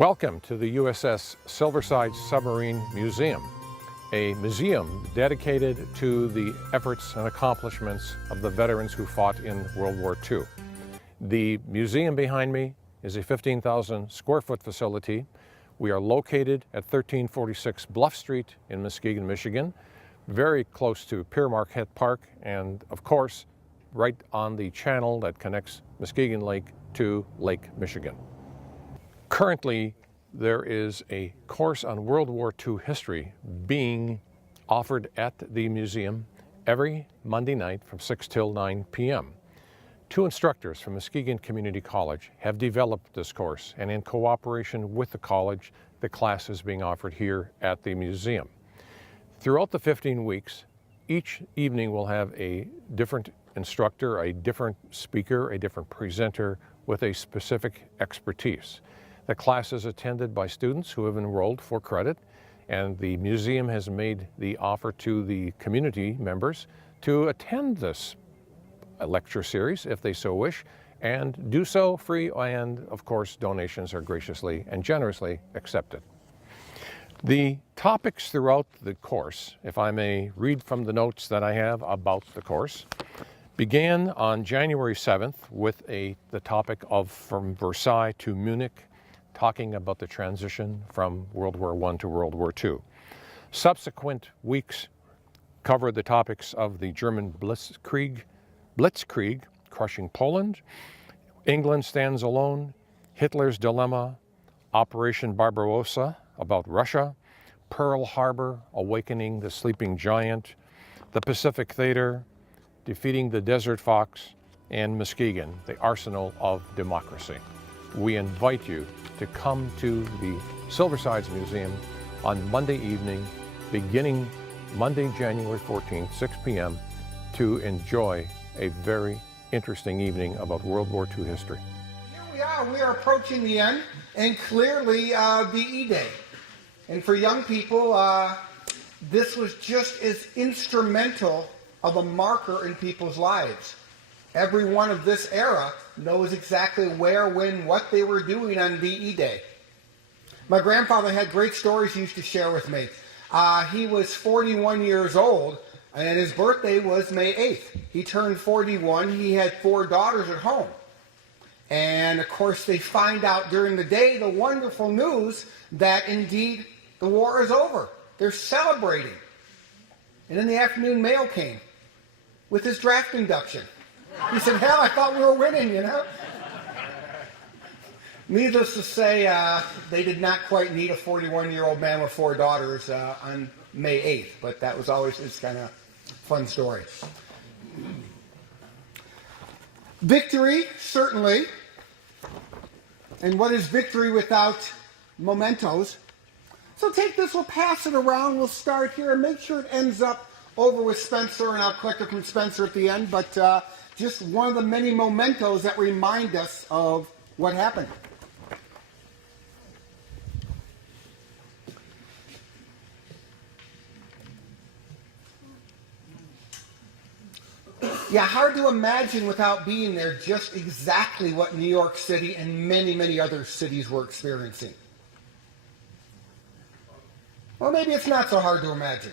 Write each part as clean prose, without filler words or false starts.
Welcome to the USS Silverside Submarine Museum, a museum dedicated to the efforts and accomplishments of the veterans who fought in World War II. The museum behind me is a 15,000 square foot facility. We are located at 1346 Bluff Street in Muskegon, Michigan, very close to Pier Marquette Park, and of course, right on the channel that connects Muskegon Lake to Lake Michigan. Currently, there is a course on World War II history being offered at the museum every Monday night from 6 till 9 p.m. Two instructors from Muskegon Community College have developed this course, and in cooperation with the college, the class is being offered here at the museum. Throughout the 15 weeks, each evening will have a different instructor, a different speaker, a different presenter with a specific expertise. The class is attended by students who have enrolled for credit, and the museum has made the offer to the community members to attend this lecture series if they so wish, and do so free, and of course donations are graciously and generously accepted. The topics throughout the course, if I may read from the notes that I have about the course, began on January 7th with the topic of From Versailles to Munich, talking about the transition from World War I to World War II. Subsequent weeks covered the topics of the German Blitzkrieg, crushing Poland, England stands alone, Hitler's dilemma, Operation Barbarossa about Russia, Pearl Harbor, awakening the sleeping giant, the Pacific Theater, defeating the Desert Fox, and Muskegon, the arsenal of democracy. We invite you to come to the Silversides Museum on Monday evening, beginning Monday, January 14th, 6 p.m., to enjoy a very interesting evening about World War II history. Here we are approaching the end, and clearly VE Day. And for young people, this was just as instrumental of a marker in people's lives. Everyone of this era knows exactly where, when, what they were doing on VE Day. My grandfather had great stories he used to share with me. He was 41 years old, and his birthday was May 8th. He turned 41. He had 4 daughters at home. And of course, they find out during the day the wonderful news that indeed the war is over. They're celebrating. And in the afternoon, mail came with his draft induction. He said, hell, I thought we were winning, you know? Needless to say, they did not quite need a 41-year-old man with 4 daughters on May 8th, but that was always his kind of fun story. Victory, certainly. And what is victory without mementos? So take this, we'll pass it around, we'll start here, and make sure it ends up over with Spencer, and I'll collect it from Spencer at the end, but just one of the many mementos that remind us of what happened. Yeah, hard to imagine without being there just exactly what New York City and many, many other cities were experiencing. Or maybe it's not so hard to imagine.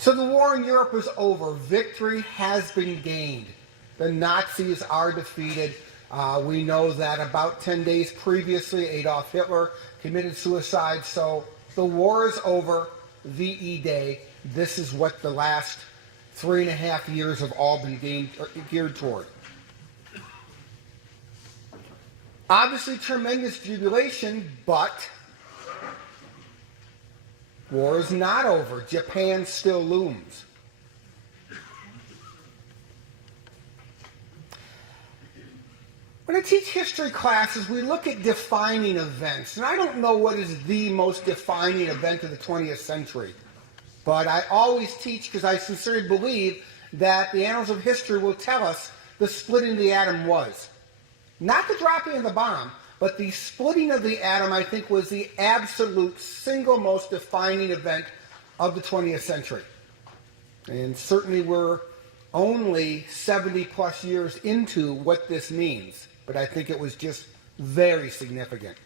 So the war in Europe is over. Victory has been gained. The Nazis are defeated. We know that about 10 days previously, Adolf Hitler committed suicide. So the war is over. VE Day. This is what the last 3.5 years have all been geared toward. Obviously, tremendous jubilation, but war is not over. Japan still looms. When I teach history classes, we look at defining events. And I don't know what is the most defining event of the 20th century. But I always teach because I sincerely believe that the annals of history will tell us the splitting of the atom was. Not the dropping of the bomb, but the splitting of the atom, I think, was the absolute single most defining event of the 20th century. And certainly we're only 70 plus years into what this means. But I think it was just Very significant.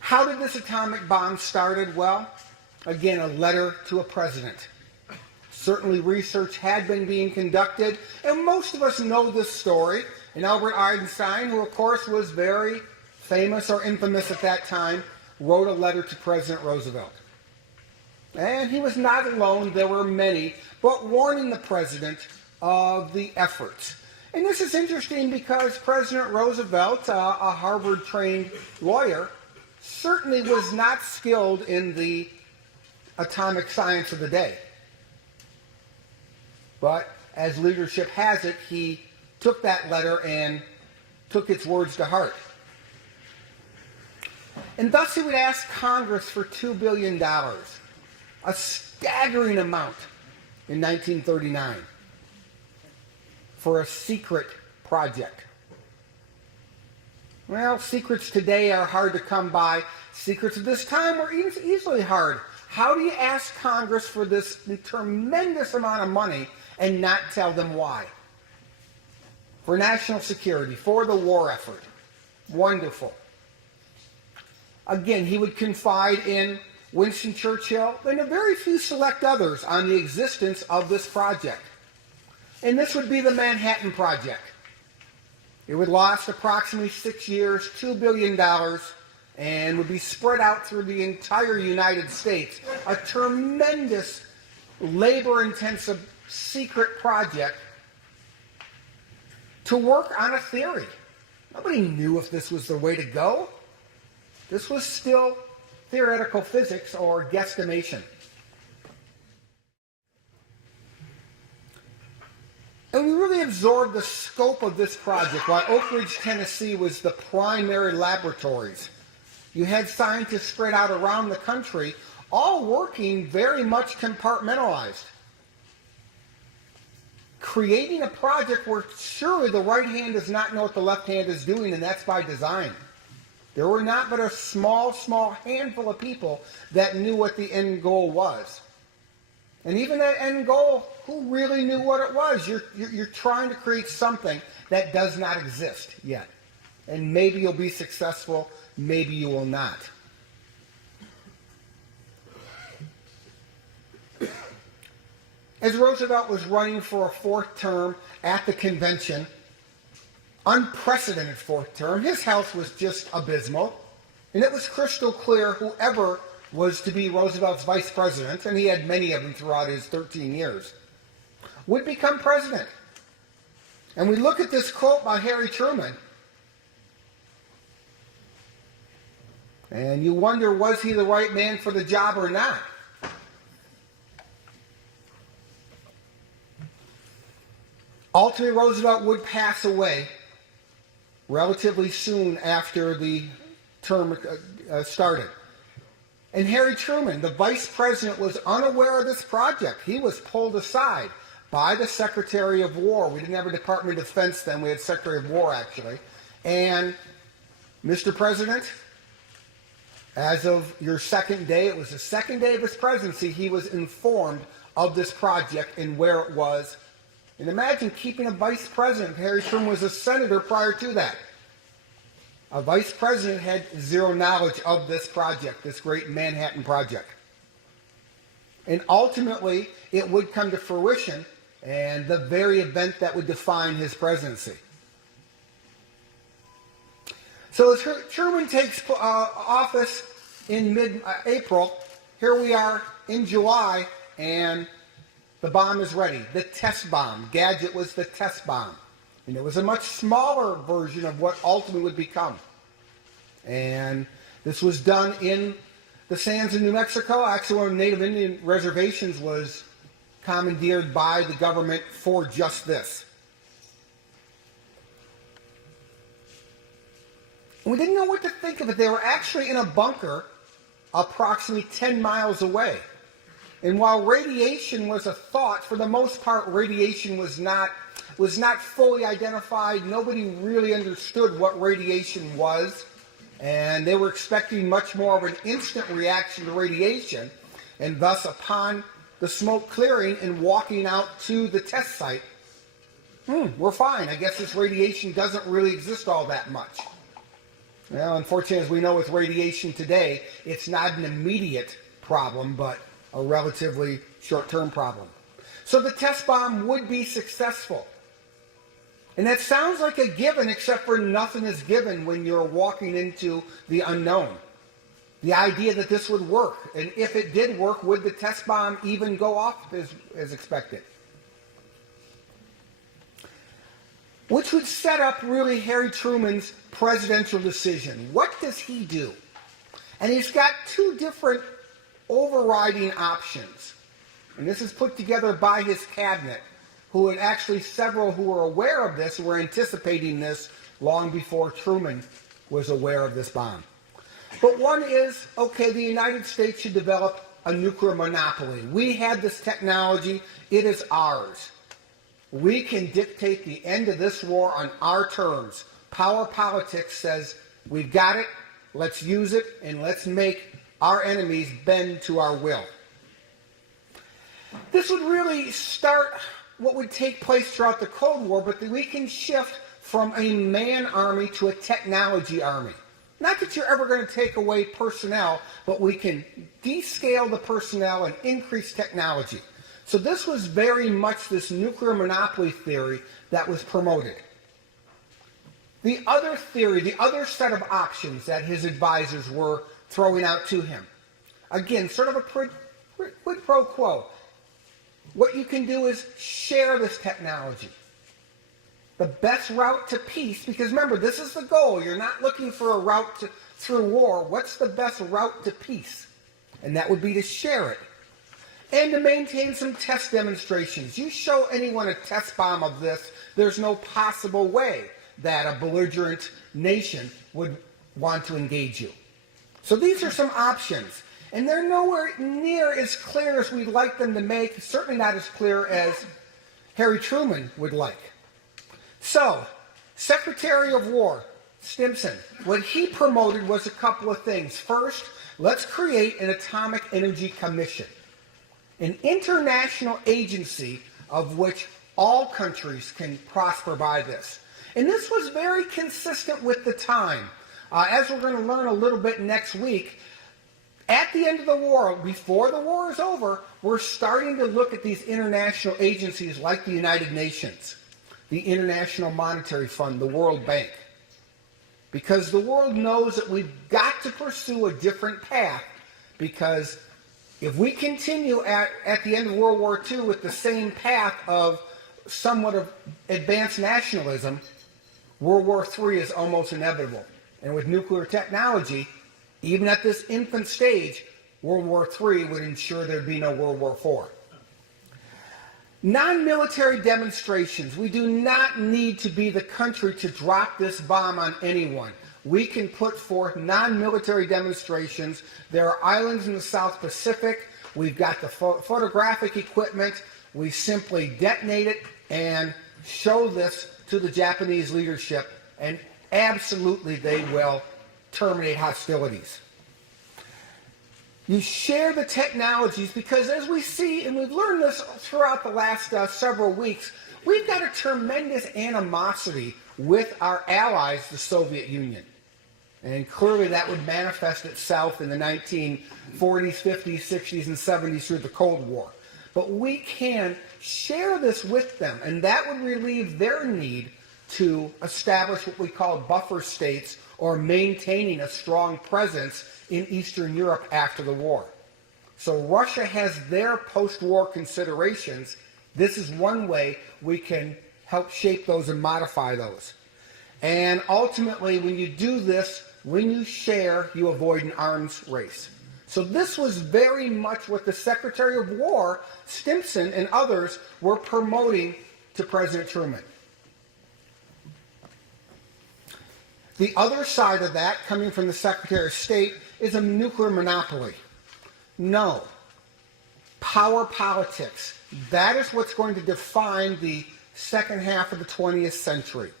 How did this atomic bomb started? Well, again, a letter to a president. Certainly research had been being conducted, and most of us know this story. And Albert Einstein, who of course was very famous or infamous at that time, wrote a letter to President Roosevelt. And he was not alone, there were many, but warning the president of the efforts. And this is interesting because President Roosevelt, a Harvard-trained lawyer, certainly was not skilled in the atomic science of the day. But as leadership has it, he took that letter and took its words to heart. And thus he would ask Congress for $2 billion, a staggering amount in 1939, for a secret project. Well, secrets today are hard to come by. Secrets of this time were easily hard. How do you ask Congress for this tremendous amount of money and not tell them why? For national security, for the war effort. Wonderful. Again, he would confide in Winston Churchill and a very few select others on the existence of this project. And this would be the Manhattan Project. It would last approximately 6 years, $2 billion, and would be spread out through the entire United States. A tremendous, labor-intensive, secret project to work on a theory. Nobody knew if this was the way to go. This was still theoretical physics or guesstimation. And we really absorbed the scope of this project. While Oak Ridge, Tennessee was the primary laboratories, you had scientists spread out around the country, all working very much compartmentalized. Creating a project where surely the right hand does not know what the left hand is doing, and that's by design. There were not but a small handful of people that knew what the end goal was. And even that end goal, who really knew what it was? You're trying to create something that does not exist yet. And maybe you'll be successful, maybe you will not. As Roosevelt was running for a fourth term at the convention, unprecedented fourth term, his health was just abysmal. And it was crystal clear whoever was to be Roosevelt's vice president, and he had many of them throughout his 13 years, would become president. And we look at this quote by Harry Truman, and you wonder, was he the right man for the job or not? Ultimately, Roosevelt would pass away relatively soon after the term started. And Harry Truman, the vice president, was unaware of this project. He was pulled aside by the Secretary of War. We didn't have a Department of Defense then. We had Secretary of War, actually. And, Mr. President, as of your second day, it was the second day of his presidency, he was informed of this project and where it was. And imagine keeping a vice president. Harry Truman was a senator prior to that. A vice president had zero knowledge of this project, this great Manhattan Project. And ultimately, it would come to fruition, and the very event that would define his presidency. So as Truman takes office in mid-April, here we are in July, and the bomb is ready. The test bomb. Gadget was the test bomb. And it was a much smaller version of what ultimately would become. And this was done in the sands of New Mexico. Actually, one of the Native Indian reservations was commandeered by the government for just this. And we didn't know what to think of it. They were actually in a bunker approximately 10 miles away. And while radiation was a thought, for the most part, radiation was not fully identified. Nobody really understood what radiation was. And they were expecting much more of an instant reaction to radiation. And thus, upon the smoke clearing and walking out to the test site, we're fine. I guess this radiation doesn't really exist all that much. Well, unfortunately, as we know with radiation today, it's not an immediate problem, but a relatively short-term problem. So the test bomb would be successful. And that sounds like a given, except for nothing is given when you're walking into the unknown. The idea that this would work, and if it did work, would the test bomb even go off as expected? Which would set up really Harry Truman's presidential decision. What does he do? And he's got two different overriding options. And this is put together by his cabinet, who had actually several who were aware of this, were anticipating this long before Truman was aware of this bomb. But one is, okay, the United States should develop a nuclear monopoly. We had this technology. It is ours. We can dictate the end of this war on our terms. Power politics says, we've got it, let's use it, and let's make our enemies bend to our will. This would really start what would take place throughout the Cold War, but we can shift from a man army to a technology army. Not that you're ever going to take away personnel, but we can descale the personnel and increase technology. So this was very much this nuclear monopoly theory that was promoted. The other theory, the other set of options that his advisors were throwing out to him, again, sort of a quid pro quo. What you can do is share this technology. The best route to peace, because remember, this is the goal. You're not looking for a route through war. What's the best route to peace? And that would be to share it. And to maintain some test demonstrations. You show anyone a test bomb of this, there's no possible way that a belligerent nation would want to engage you. So these are some options. And they're nowhere near as clear as we'd like them to make, certainly not as clear as Harry Truman would like. So, Secretary of War Stimson, what he promoted was a couple of things. First, let's create an Atomic Energy Commission, an international agency of which all countries can prosper by this. And this was very consistent with the time. As we're going to learn a little bit next week, at the end of the war, before the war is over, we're starting to look at these international agencies like the United Nations, the International Monetary Fund, the World Bank. Because the world knows that we've got to pursue a different path, because if we continue at the end of World War II with the same path of somewhat of advanced nationalism, World War III is almost inevitable. And with nuclear technology, even at this infant stage, World War III would ensure there'd be no World War IV. Non-military demonstrations. We do not need to be the country to drop this bomb on anyone. We can put forth non-military demonstrations. There are islands in the South Pacific. We've got the photographic equipment. We simply detonate it and show this to the Japanese leadership, and absolutely they will terminate hostilities. You share the technologies, because as we see, and we've learned this throughout the last several weeks, we've got a tremendous animosity with our allies, the Soviet Union. And clearly that would manifest itself in the 1940s, 50s, 60s, and 70s through the Cold War. But we can share this with them, and that would relieve their need to establish what we call buffer states, or maintaining a strong presence in Eastern Europe after the war. So Russia has their post-war considerations. This is one way we can help shape those and modify those. And ultimately, when you do this, when you share, you avoid an arms race. So this was very much what the Secretary of War, Stimson, and others were promoting to President Truman. The other side of that, coming from the Secretary of State, is a nuclear monopoly. No. Power politics. That is what's going to define the second half of the 20th century.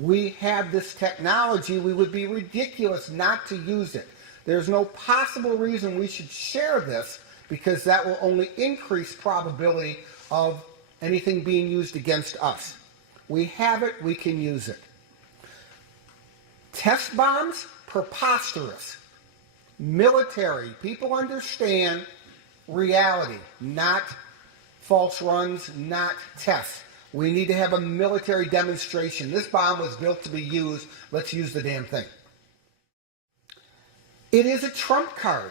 We have this technology. We would be ridiculous not to use it. There's no possible reason we should share this, because that will only increase probability of anything being used against us. We have it, we can use it. Test bombs, preposterous. Military, people understand reality, not false runs, not tests. We need to have a military demonstration. This bomb was built to be used. Let's use the damn thing. It is a trump card.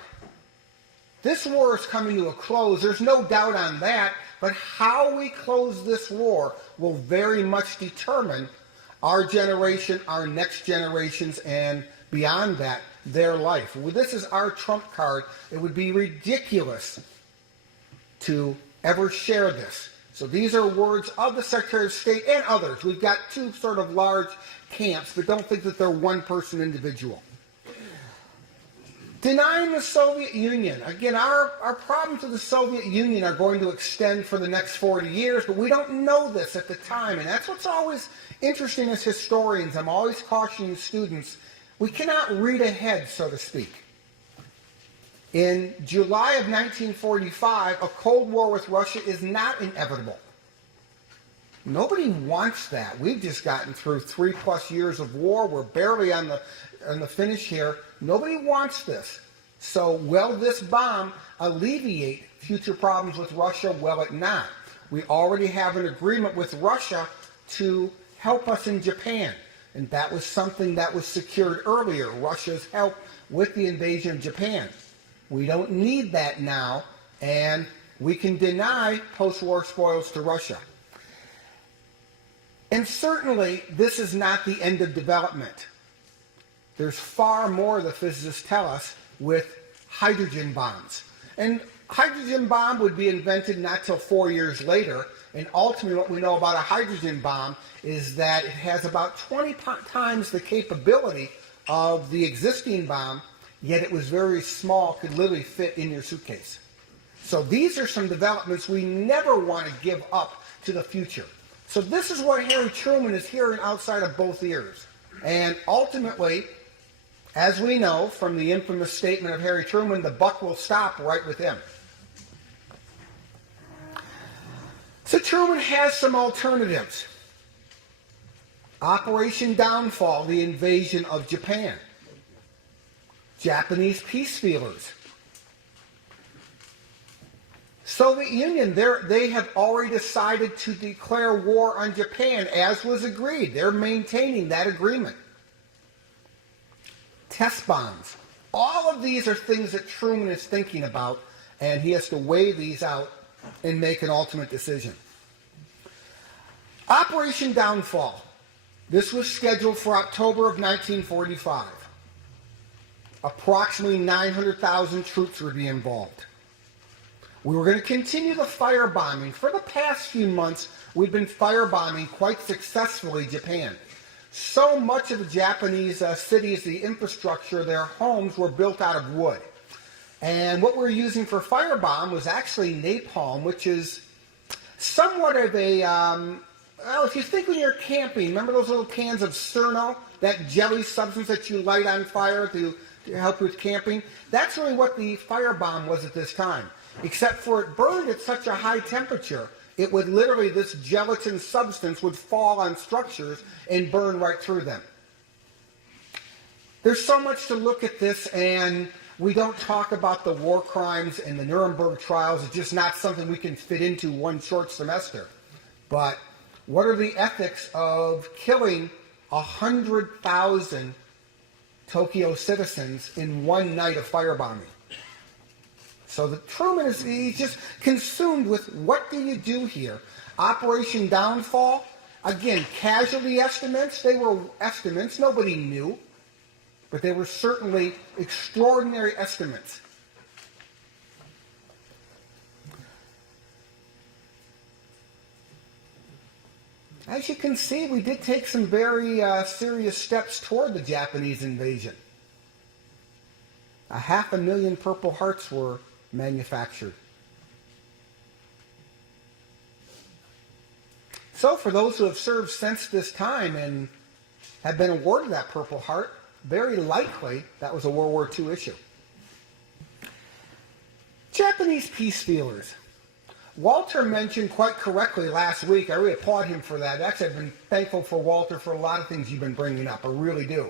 This war is coming to a close. There's no doubt on that. But how we close this war will very much determine our generation, our next generations, and beyond that, their life. Well, this is our trump card. It would be ridiculous to ever share this. So these are words of the Secretary of State and others. We've got two sort of large camps, but don't think that they're one-person individual. Denying the Soviet Union. Again, our problems with the Soviet Union are going to extend for the next 40 years, but we don't know this at the time. And that's what's always interesting as historians. I'm always cautioning students, we cannot read ahead, so to speak. In July of 1945, a Cold War with Russia is not inevitable. Nobody wants that. We've just gotten through 3+ years of war. We're barely on the finish here. Nobody wants this. So will this bomb alleviate future problems with Russia? Will it not? We already have an agreement with Russia to help us in Japan. And that was something that was secured earlier, Russia's help with the invasion of Japan. We don't need that now, and we can deny post-war spoils to Russia. And certainly, this is not the end of development. There's far more, the physicists tell us, with hydrogen bombs. And hydrogen bomb would be invented not till 4 years later, and ultimately what we know about a hydrogen bomb is that it has about 20 times the capability of the existing bomb, yet it was very small, could literally fit in your suitcase. So these are some developments we never want to give up to the future. So this is what Harry Truman is hearing outside of both ears. And ultimately, as we know from the infamous statement of Harry Truman, the buck will stop right with him. So Truman has some alternatives. Operation Downfall, the invasion of Japan. Japanese peace feelers. Soviet Union, they have already decided to declare war on Japan, as was agreed. They're maintaining that agreement. Test bombs. All of these are things that Truman is thinking about, and he has to weigh these out and make an ultimate decision. Operation Downfall. This was scheduled for October of 1945. Approximately 900,000 troops would be involved. We were going to continue the firebombing. For the past few months, we've been firebombing quite successfully Japan. So much of the Japanese cities, the infrastructure, their homes were built out of wood. And what we were using for firebomb was actually napalm, which is somewhat of a, well, if you think when you're camping, remember those little cans of Cerno, that jelly substance that you light on fire to help with camping? That's really what the firebomb was at this time. Except for it burned at such a high temperature, it would literally, this gelatin substance would fall on structures and burn right through them. There's so much to look at this, and we don't talk about the war crimes and the Nuremberg trials. It's just not something we can fit into one short semester. But what are the ethics of killing 100,000 Tokyo citizens in one night of firebombing? So the Truman he's just consumed with what do you do here? Operation Downfall, again, casualty estimates, they were estimates, nobody knew, but they were certainly extraordinary estimates. As you can see, we did take some very serious steps toward the Japanese invasion. 500,000 Purple Hearts were manufactured. So for those who have served since this time and have been awarded that Purple Heart, very likely that was a World War II issue. Japanese peace feelers. Walter mentioned quite correctly last week, I really applaud him for that. Actually, I've been thankful for Walter for a lot of things you've been bringing up. I really do.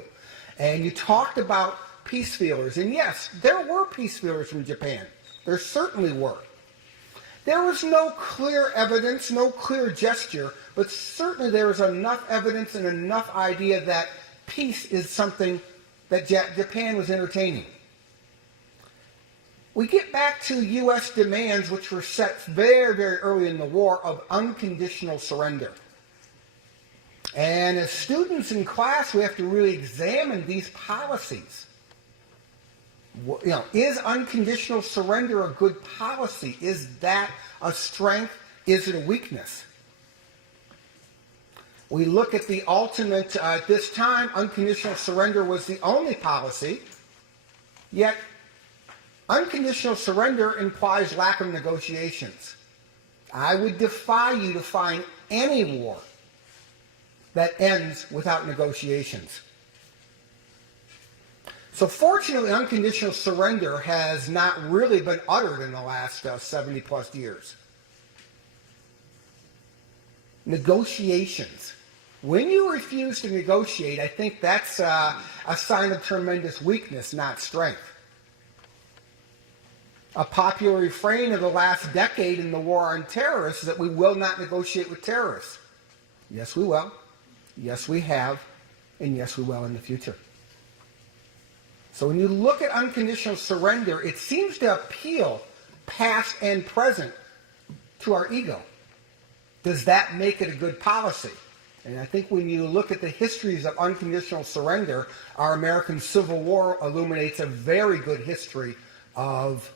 And you talked about peace feelers. And yes, there were peace feelers from Japan. There certainly were. There was no clear evidence, no clear gesture, but certainly there was enough evidence and enough idea that peace is something that Japan was entertaining. We get back to U.S. demands, which were set very, very early in the war, of unconditional surrender. And as students in class, we have to really examine these policies. Is unconditional surrender a good policy? Is that a strength? Is it a weakness? We look at the ultimate, at this time, unconditional surrender was the only policy, yet unconditional surrender implies lack of negotiations. I would defy you to find any war that ends without negotiations. So fortunately, unconditional surrender has not really been uttered in the last 70 plus years. Negotiations. When you refuse to negotiate, I think that's a sign of tremendous weakness, not strength. A popular refrain of the last decade in the war on terrorists is that we will not negotiate with terrorists. Yes, we will. Yes, we have. And yes, we will in the future. So when you look at unconditional surrender, it seems to appeal past and present to our ego. Does that make it a good policy? And I think when you look at the histories of unconditional surrender, our American Civil War illuminates a very good history of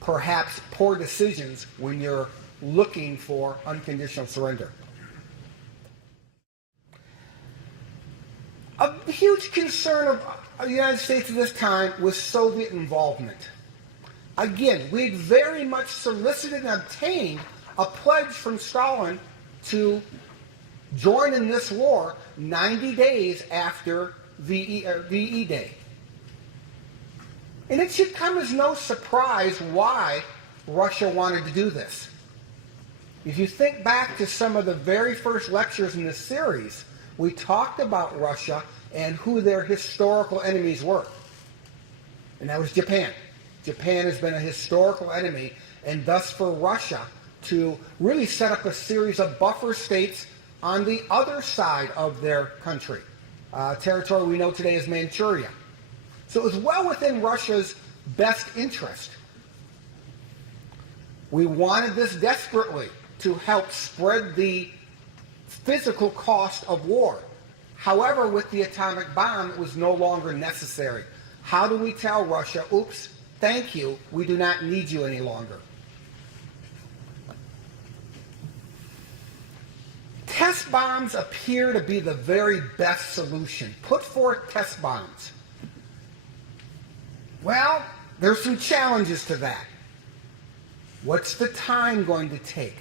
perhaps poor decisions when you're looking for unconditional surrender. A huge concern of the United States at this time was Soviet involvement. Again, we'd very much solicited and obtained a pledge from Stalin to join in this war 90 days after VE Day. And it should come as no surprise why Russia wanted to do this. If you think back to some of the very first lectures in this series, we talked about Russia and who their historical enemies were. And that was Japan. Japan has been a historical enemy, and thus for Russia to really set up a series of buffer states on the other side of their country. Territory we know today as Manchuria. So it was well within Russia's best interest. We wanted this desperately to help spread the physical cost of war. However, with the atomic bomb, it was no longer necessary. How do we tell Russia, oops, thank you, we do not need you any longer? Test bombs appear to be the very best solution. Put forth test bombs. Well, there's some challenges to that. What's the time going to take?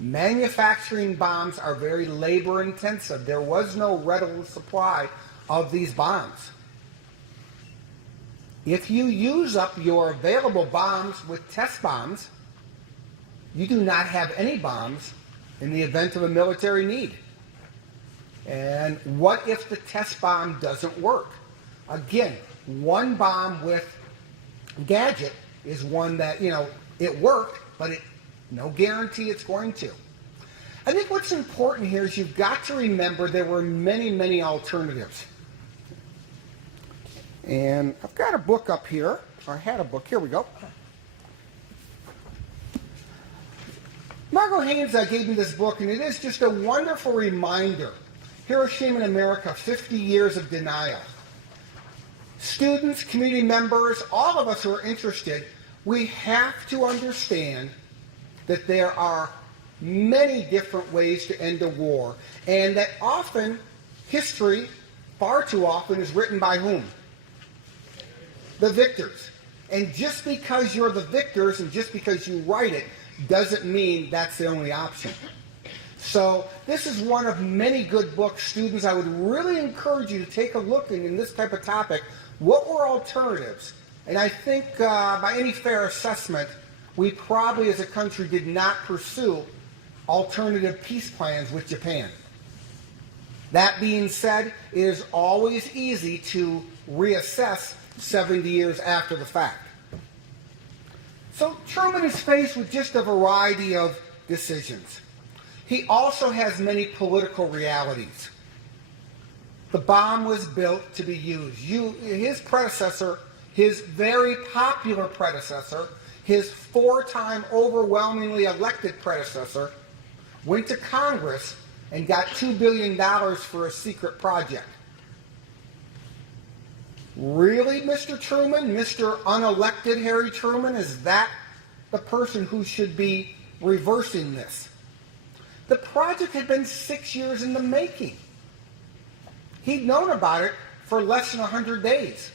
Manufacturing bombs are very labor intensive. There was no readily supply of these bombs. If you use up your available bombs with test bombs, you do not have any bombs in the event of a military need. And what if the test bomb doesn't work? Again, one bomb with gadget is one that, it worked, but no guarantee it's going to. I think what's important here is you've got to remember there were many, many alternatives. And I've got a book up here. I had a book. Here we go. Margot Haynes gave me this book, and it is just a wonderful reminder. Hiroshima in America, 50 years of denial. Students, community members, all of us who are interested, we have to understand that there are many different ways to end a war, and that often history, far too often, is written by whom? The victors. And just because you're the victors and just because you write it doesn't mean that's the only option. So this is one of many good books. Students, I would really encourage you to take a look in this type of topic. What were alternatives? And I think by any fair assessment, we probably as a country did not pursue alternative peace plans with Japan. That being said, it is always easy to reassess 70 years after the fact. So Truman is faced with just a variety of decisions. He also has many political realities. The bomb was built to be used. His predecessor, his very popular predecessor, his 4-time overwhelmingly elected predecessor, went to Congress and got $2 billion for a secret project. Really, Mr. Truman, Mr. Unelected Harry Truman, is that the person who should be reversing this? The project had been 6 years in the making. He'd known about it for less than 100 days.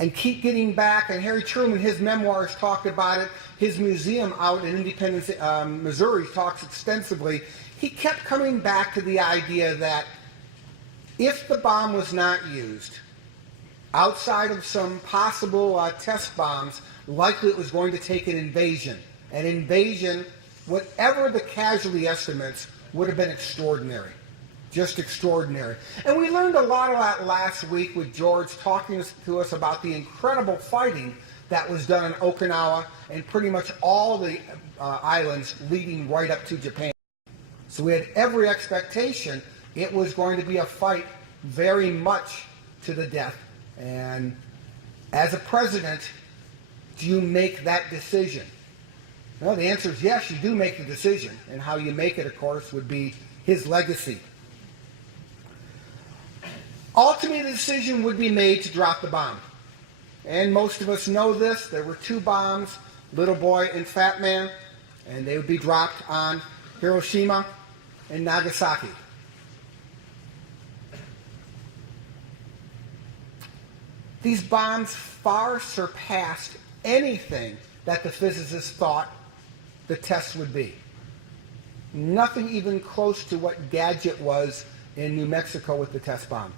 And keep getting back, and Harry Truman, his memoirs talked about it. His museum out in Independence, Missouri talks extensively. He kept coming back to the idea that if the bomb was not used, outside of some possible test bombs, likely it was going to take an invasion. An invasion, whatever the casualty estimates, would have been extraordinary. Just extraordinary. And we learned a lot of that last week with George talking to us about the incredible fighting that was done in Okinawa and pretty much all the islands leading right up to Japan. So we had every expectation it was going to be a fight very much to the death. And as a president, do you make that decision? Well, the answer is yes, you do make the decision. And how you make it, of course, would be his legacy. Ultimately, the decision would be made to drop the bomb. And most of us know this. There were 2 bombs, Little Boy and Fat Man, and they would be dropped on Hiroshima and Nagasaki. These bombs far surpassed anything that the physicists thought the test would be. Nothing even close to what Gadget was in New Mexico with the test bomb.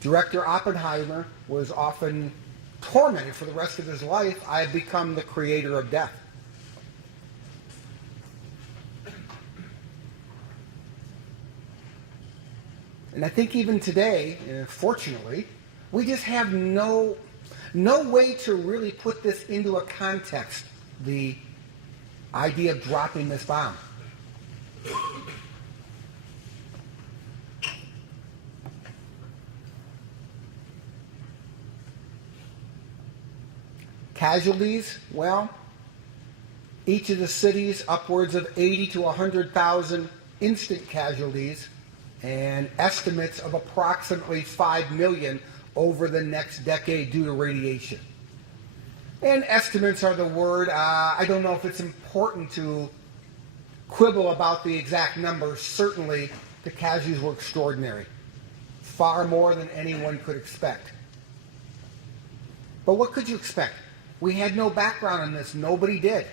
Director Oppenheimer was often tormented for the rest of his life. I have become the creator of death. And I think even today, fortunately, we just have no way to really put this into a context, the idea of dropping this bomb. Casualties, well, each of the cities upwards of 80 to 100,000 instant casualties, and estimates of approximately 5 million over the next decade due to radiation. And estimates are the word. I don't know if it's important to quibble about the exact numbers. Certainly, the casualties were extraordinary. Far more than anyone could expect. But what could you expect? We had no background on this. Nobody did.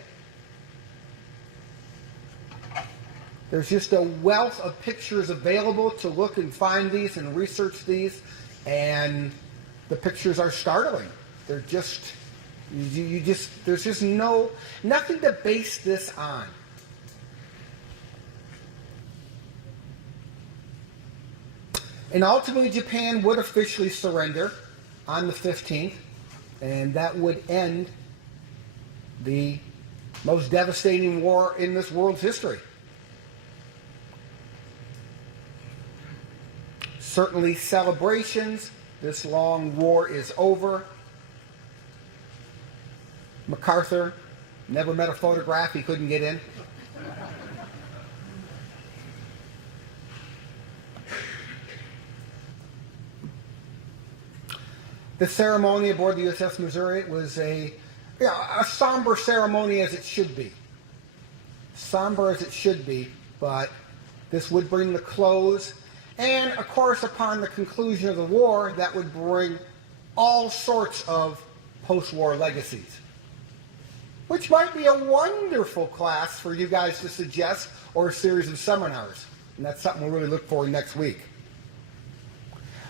There's just a wealth of pictures available to look and find these and research these, and the pictures are startling. They're just, there's just nothing to base this on. And ultimately, Japan would officially surrender on the 15th, and that would end the most devastating war in this world's history. Certainly celebrations. This long war is over. MacArthur never met a photograph. He couldn't get in. The ceremony aboard the USS Missouri was a somber ceremony, as it should be. Somber as it should be, but this would bring the close. And, of course, upon the conclusion of the war, that would bring all sorts of post-war legacies, which might be a wonderful class for you guys to suggest, or a series of seminars. And that's something we'll really look for next week.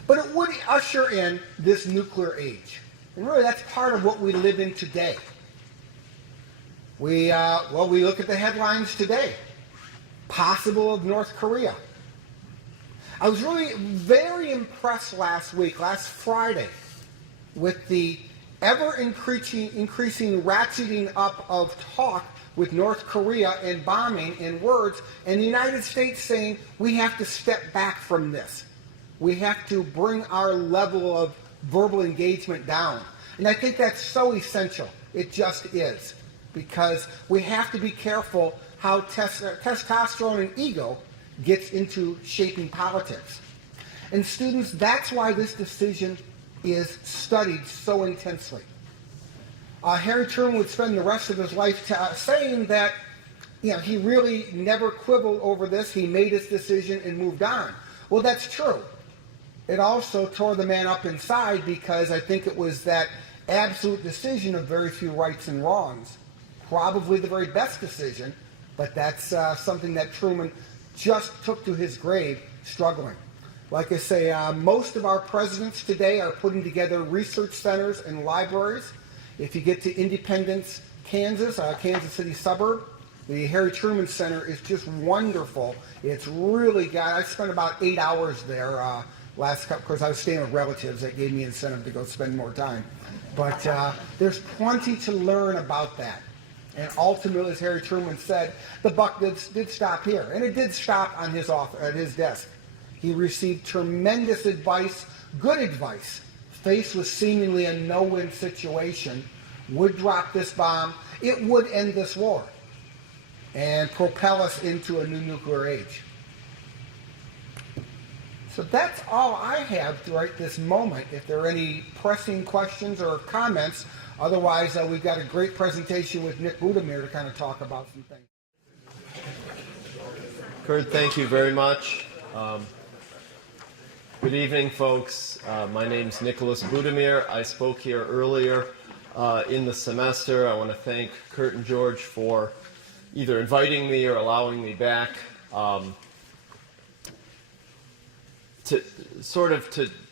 But it would usher in this nuclear age. And really, that's part of what we live in today. We look at the headlines today. Possible of North Korea. I was really very impressed last Friday, with the ever-increasing ratcheting up of talk with North Korea and bombing and words, and the United States saying we have to step back from this. We have to bring our level of verbal engagement down. And I think that's so essential. It just is. Because we have to be careful how testosterone and ego gets into shaping politics. And students, that's why this decision is studied so intensely. Harry Truman would spend the rest of his life saying that he really never quibbled over this. He made his decision and moved on. Well, that's true. It also tore the man up inside, because I think it was that absolute decision of very few rights and wrongs. Probably the very best decision, but that's something that Truman just took to his grave struggling. Like I say, most of our presidents today are putting together research centers and libraries. If you get to Independence, Kansas, Kansas City suburb, the Harry Truman Center is just wonderful. It's really I spent about 8 hours there last couple, because I was staying with relatives. That gave me incentive to go spend more time. But there's plenty to learn about that. And ultimately, as Harry Truman said, the buck did stop here. And it did stop on at his desk. He received tremendous advice, good advice, faced with seemingly a no-win situation, would drop this bomb. It would end this war and propel us into a new nuclear age. So that's all I have right this moment. If there are any pressing questions or comments, otherwise we've got a great presentation with Nick Budimir to kind of talk about some things. Kurt, thank you very much. Good evening, folks. My name's Nicholas Budimir. I spoke here earlier in the semester. I want to thank Kurt and George for either inviting me or allowing me back. To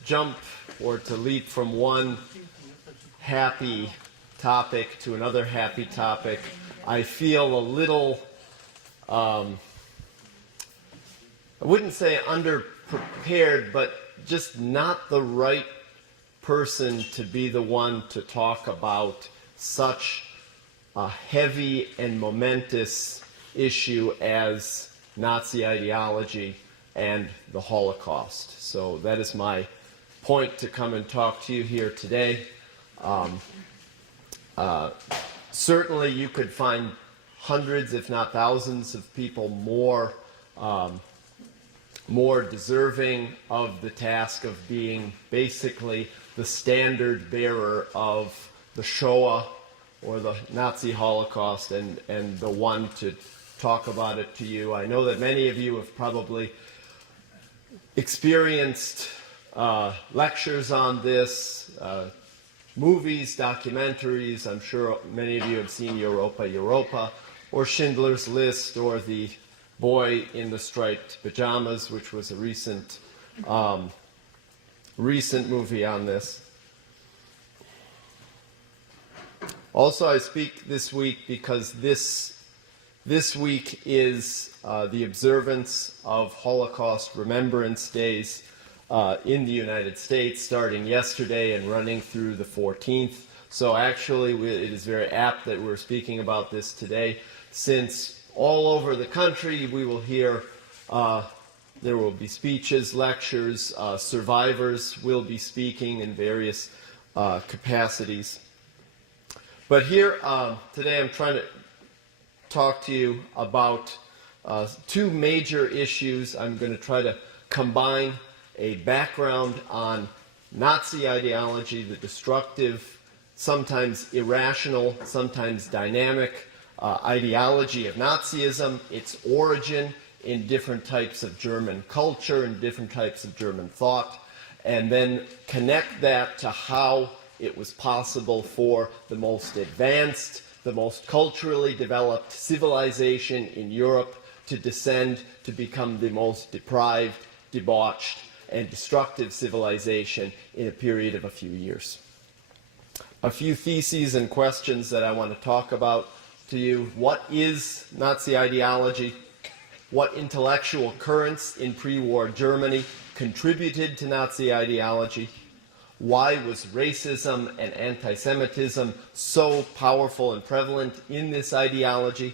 jump or to leap from one happy topic to another happy topic, I feel a little, I wouldn't say underprepared, but just not the right person to be the one to talk about such a heavy and momentous issue as Nazi ideology and the Holocaust. So that is my point to come and talk to you here today. Certainly you could find hundreds, if not thousands, of people more deserving of the task of being basically the standard bearer of the Shoah or the Nazi Holocaust and the one to talk about it to you. I know that many of you have probably experienced lectures on this, movies, documentaries. I'm sure many of you have seen Europa, or Schindler's List, or The Boy in the Striped Pajamas, which was a recent movie on this. Also, I speak this week because this week is the observance of Holocaust Remembrance Days in the United States, starting yesterday and running through the 14th. So actually, it is very apt that we're speaking about this today, since all over the country we will hear, there will be speeches, lectures, survivors will be speaking in various capacities. But here, today I'm trying to talk to you about two major issues. I'm going to try to combine a background on Nazi ideology, the destructive, sometimes irrational, sometimes dynamic ideology of Nazism, its origin in different types of German culture and different types of German thought, and then connect that to how it was possible for the most advanced, the most culturally developed civilization in Europe to descend to become the most deprived, debauched, and destructive civilization in a period of a few years. A few theses and questions that I want to talk about to you. What is Nazi ideology? What intellectual currents in pre-war Germany contributed to Nazi ideology? Why was racism and anti-Semitism so powerful and prevalent in this ideology?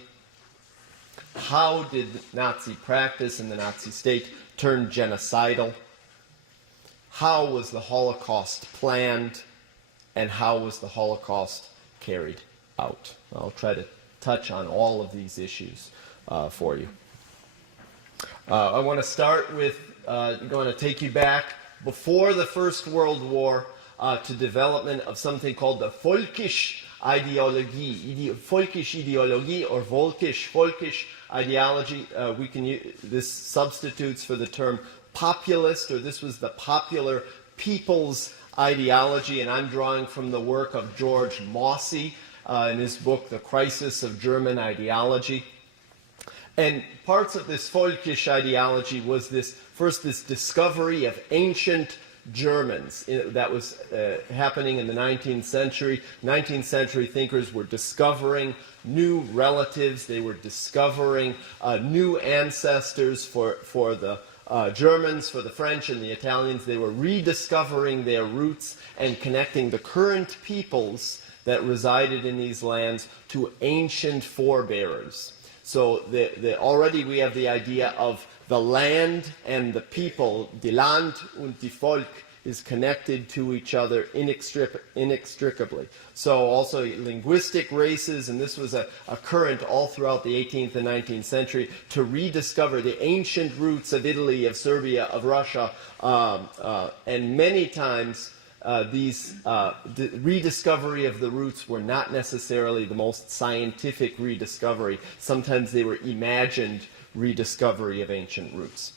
How did Nazi practice in the Nazi state turn genocidal? How was the Holocaust planned? And how was the Holocaust carried out? I'll try to touch on all of these issues for you. I want to start with going to take you back before the First World War to development of something called the Völkisch Ideologie, Völkisch Ideologie or Völkisch ideology. We can use this substitutes for the term populist, or this was the popular people's ideology, and I'm drawing from the work of George Mossy in his book, The Crisis of German Ideology. And parts of this Völkisch ideology was this discovery of ancient Germans that was happening in the 19th century. 19th century thinkers were discovering new relatives. They were discovering new ancestors for the Germans, for the French and the Italians. They were rediscovering their roots and connecting the current peoples that resided in these lands to ancient forebearers. So already we have the idea of the land and the people, die Land und die Volk, is connected to each other inextricably. So also linguistic races, and this was a current all throughout the 18th and 19th century, to rediscover the ancient roots of Italy, of Serbia, of Russia, and many times the rediscovery of the roots were not necessarily the most scientific rediscovery. Sometimes they were imagined rediscovery of ancient roots.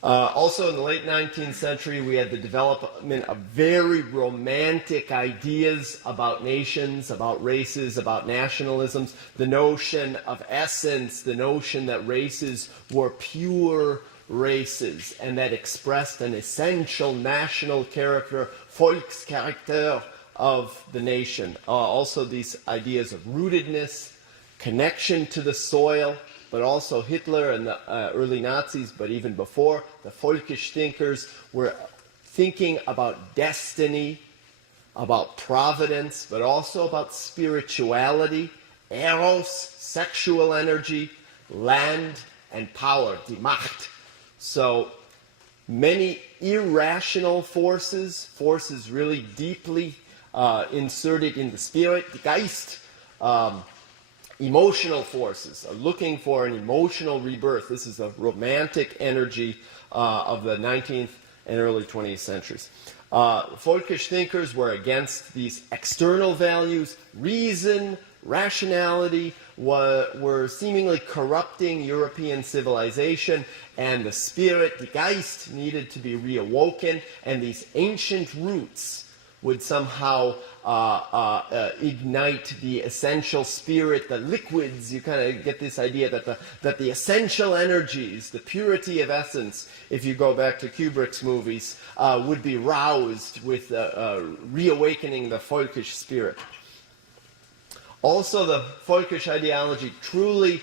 Also in the late 19th century, we had the development of very romantic ideas about nations, about races, about nationalisms, the notion of essence, the notion that races were pure races and that expressed an essential national character, Volkscharakter of the nation. Also these ideas of rootedness, connection to the soil, but also Hitler and the early Nazis, but even before, the Völkisch thinkers were thinking about destiny, about providence, but also about spirituality, eros, sexual energy, land, and power, die Macht. So many irrational forces really deeply inserted in the spirit, the Geist, emotional forces, looking for an emotional rebirth. This is the romantic energy of the 19th and early 20th centuries. Völkisch thinkers were against these external values. Reason, rationality were seemingly corrupting European civilization, and the spirit, the Geist, needed to be reawoken, and these ancient roots would somehow ignite the essential spirit, the liquids. You kind of get this idea that the essential energies, the purity of essence, if you go back to Kubrick's movies, would be roused with reawakening the Völkisch spirit. Also, the Völkisch ideology truly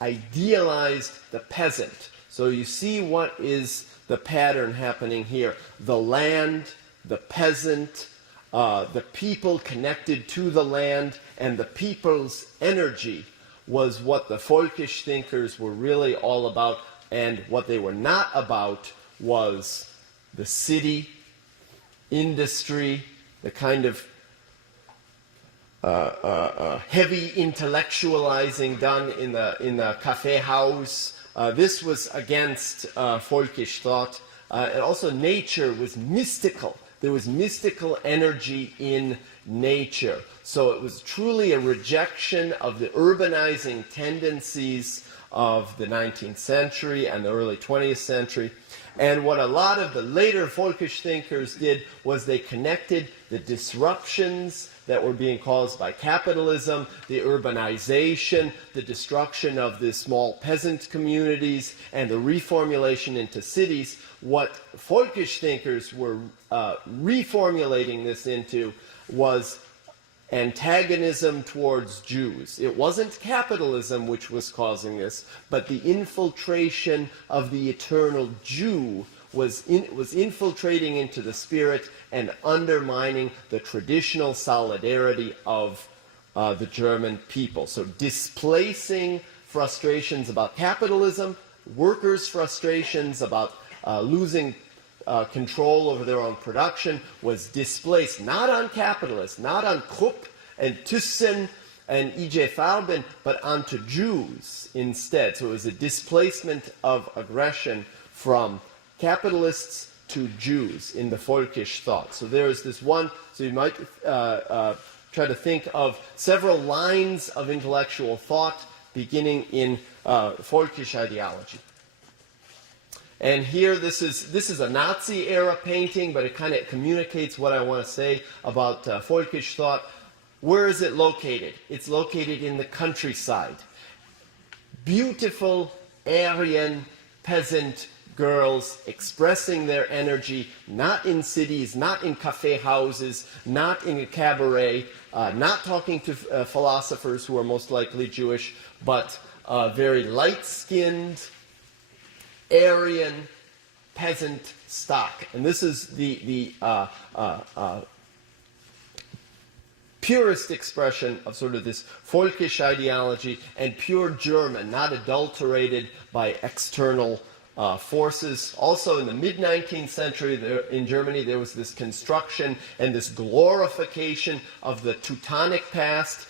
idealized the peasant. So you see what is the pattern happening here. The land, the peasant, the people connected to the land, and the people's energy was what the Völkisch thinkers were really all about. And what they were not about was the city, industry, the kind of heavy intellectualizing done in the cafe house. This was against Völkisch thought. And also nature was mystical. There was mystical energy in nature. So it was truly a rejection of the urbanizing tendencies of the 19th century and the early 20th century. And what a lot of the later folkish thinkers did was they connected the disruptions that were being caused by capitalism, the urbanization, the destruction of the small peasant communities, and the reformulation into cities. What folkish thinkers were reformulating this into was antagonism towards Jews. It wasn't capitalism which was causing this, but the infiltration of the eternal Jew was infiltrating into the spirit and undermining the traditional solidarity of the German people. So displacing frustrations about capitalism, workers' frustrations about losing control over their own production was displaced not on capitalists, not on Krupp and Thyssen and I.J. Farben, but onto Jews instead. So it was a displacement of aggression from capitalists to Jews in the folkish thought. So there is this one, so you might try to think of several lines of intellectual thought beginning in folkish ideology. And here, this is a Nazi-era painting, but it kind of communicates what I want to say about folkish thought. Where is it located? It's located in the countryside. Beautiful, Aryan, peasant girls expressing their energy, not in cities, not in cafe houses, not in a cabaret, not talking to philosophers who are most likely Jewish, but very light-skinned, Aryan peasant stock. And this is the purest expression of sort of this folkish ideology and pure German, not adulterated by external forces. Also in the mid-19th century in Germany there was this construction and this glorification of the Teutonic past.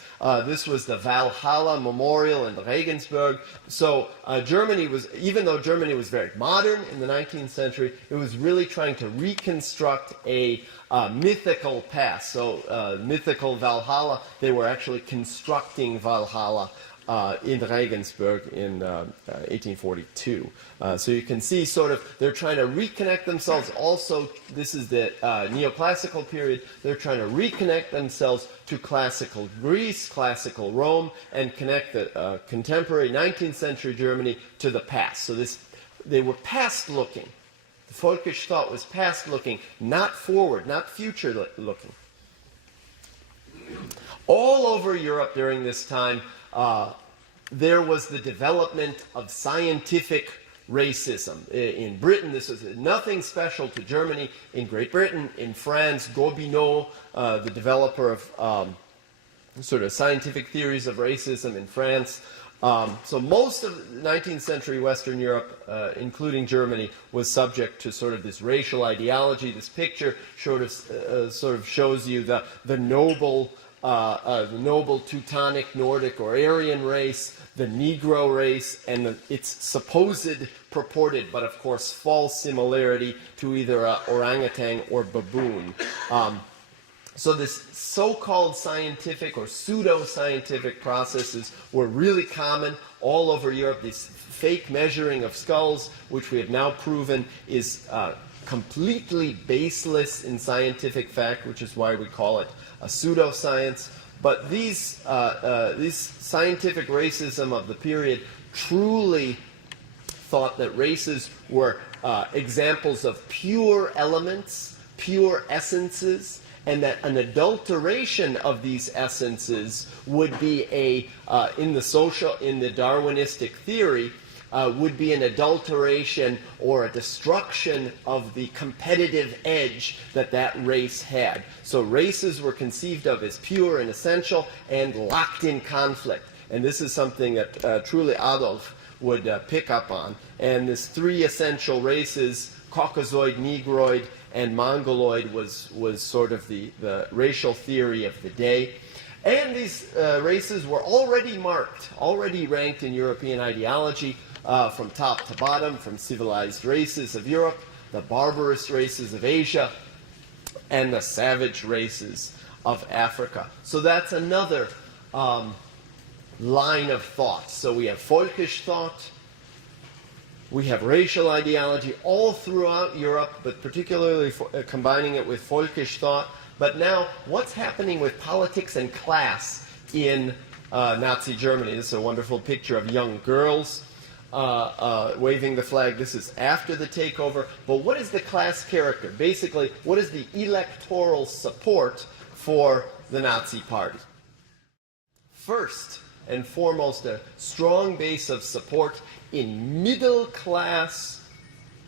This was the Valhalla Memorial in Regensburg. So Germany was, even though Germany was very modern in the 19th century, it was really trying to reconstruct a mythical past. So mythical Valhalla, they were actually constructing Valhalla in Regensburg in 1842. So you can see sort of they're trying to reconnect themselves. Also, this is the neoclassical period. They're trying to reconnect themselves to classical Greece, classical Rome, and connect the contemporary 19th century Germany to the past. So they were past-looking. The folkish thought was past-looking, not forward, not future-looking. All over Europe during this time, there was the development of scientific racism. In Britain, this was nothing special to Germany. In Great Britain, in France, Gobineau, the developer of sort of scientific theories of racism in France. So most of 19th century Western Europe, including Germany, was subject to sort of this racial ideology. This picture sort of shows you the noble Teutonic, Nordic, or Aryan race, the Negro race, and its supposed purported, but of course false similarity to either an orangutan or baboon. So this so-called scientific or pseudo-scientific processes were really common all over Europe. This fake measuring of skulls, which we have now proven is completely baseless in scientific fact, which is why we call it a pseudoscience. But these scientific racism of the period truly thought that races were examples of pure elements, pure essences, and that an adulteration of these essences would be in the Darwinistic theory, would be an adulteration or a destruction of the competitive edge that race had. So races were conceived of as pure and essential and locked in conflict. And this is something that truly Adolf would pick up on. And this three essential races, Caucasoid, Negroid, and Mongoloid, was sort of the racial theory of the day. And these races were already marked, already ranked in European ideology from top to bottom, from civilized races of Europe, the barbarous races of Asia, and the savage races of Africa. So that's another line of thought. So we have folkish thought, we have racial ideology all throughout Europe, but particularly combining it with folkish thought. But now, what's happening with politics and class in Nazi Germany? This is a wonderful picture of young girls waving the flag. This is after the takeover. But what is the class character? Basically, what is the electoral support for the Nazi Party? First and foremost, a strong base of support in middle-class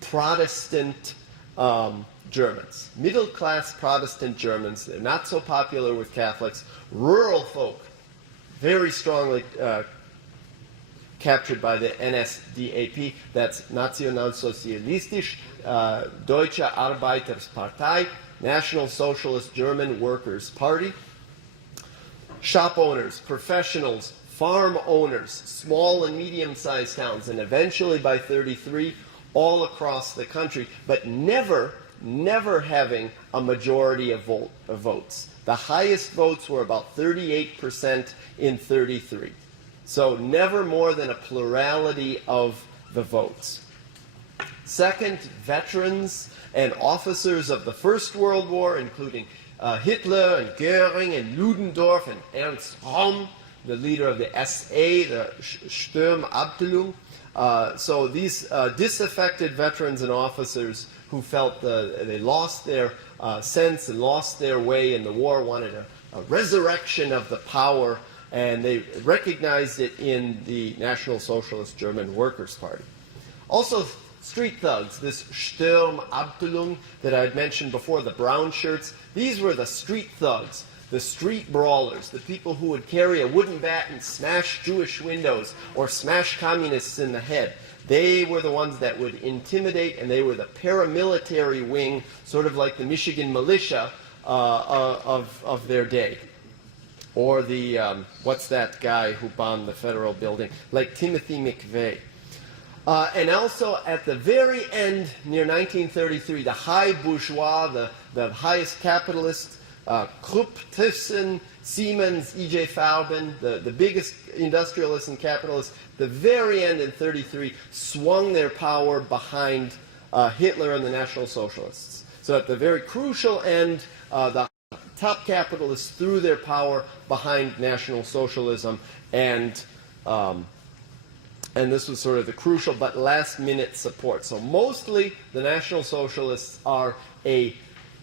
Protestant Germans. Middle-class Protestant Germans. They're not so popular with Catholics. Rural folk, very strongly captured by the NSDAP. That's Nationalsozialistische Deutsche Arbeiterspartei, National Socialist German Workers' Party. Shop owners, professionals, farm owners, small and medium-sized towns, and eventually by 33, all across the country, but never having a majority of votes. The highest votes were about 38% in 33. So never more than a plurality of the votes. Second, veterans and officers of the First World War, including Hitler and Goering and Ludendorff and Ernst Röhm, the leader of the SA, the Sturmabteilung. So these disaffected veterans and officers who felt they lost their sense and lost their way in the war, wanted a resurrection of the power, and they recognized it in the National Socialist German Workers' Party. Also, street thugs, this Sturmabteilung that I had mentioned before, the brown shirts, these were the street thugs, the street brawlers, the people who would carry a wooden bat and smash Jewish windows or smash communists in the head. They were the ones that would intimidate, and they were the paramilitary wing, sort of like the Michigan militia of their day. Or the, what's that guy who bombed the federal building? Like Timothy McVeigh. And also at the very end, near 1933, the high bourgeois, the highest capitalists, Krupp, Thyssen, Siemens, E.J. Farben, the biggest industrialists and capitalists, the very end in 33, swung their power behind Hitler and the National Socialists. So at the very crucial end, the top capitalists threw their power behind National Socialism, and this was sort of the crucial but last-minute support. So mostly the National Socialists are a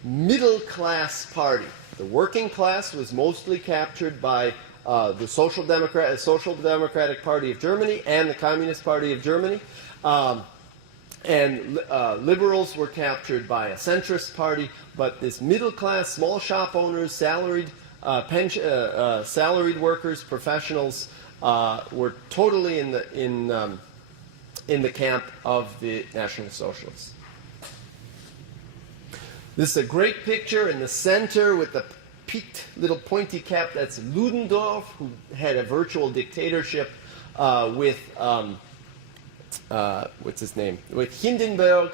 middle-class party. The working class was mostly captured by the Social Democratic Party of Germany and the Communist Party of Germany. And liberals were captured by a centrist party, but this middle class, small shop owners, salaried workers, professionals were totally in the camp of the National Socialists. This is a great picture in the center with the peaked little pointy cap. That's Ludendorff, who had a virtual dictatorship with what's his name? With Hindenburg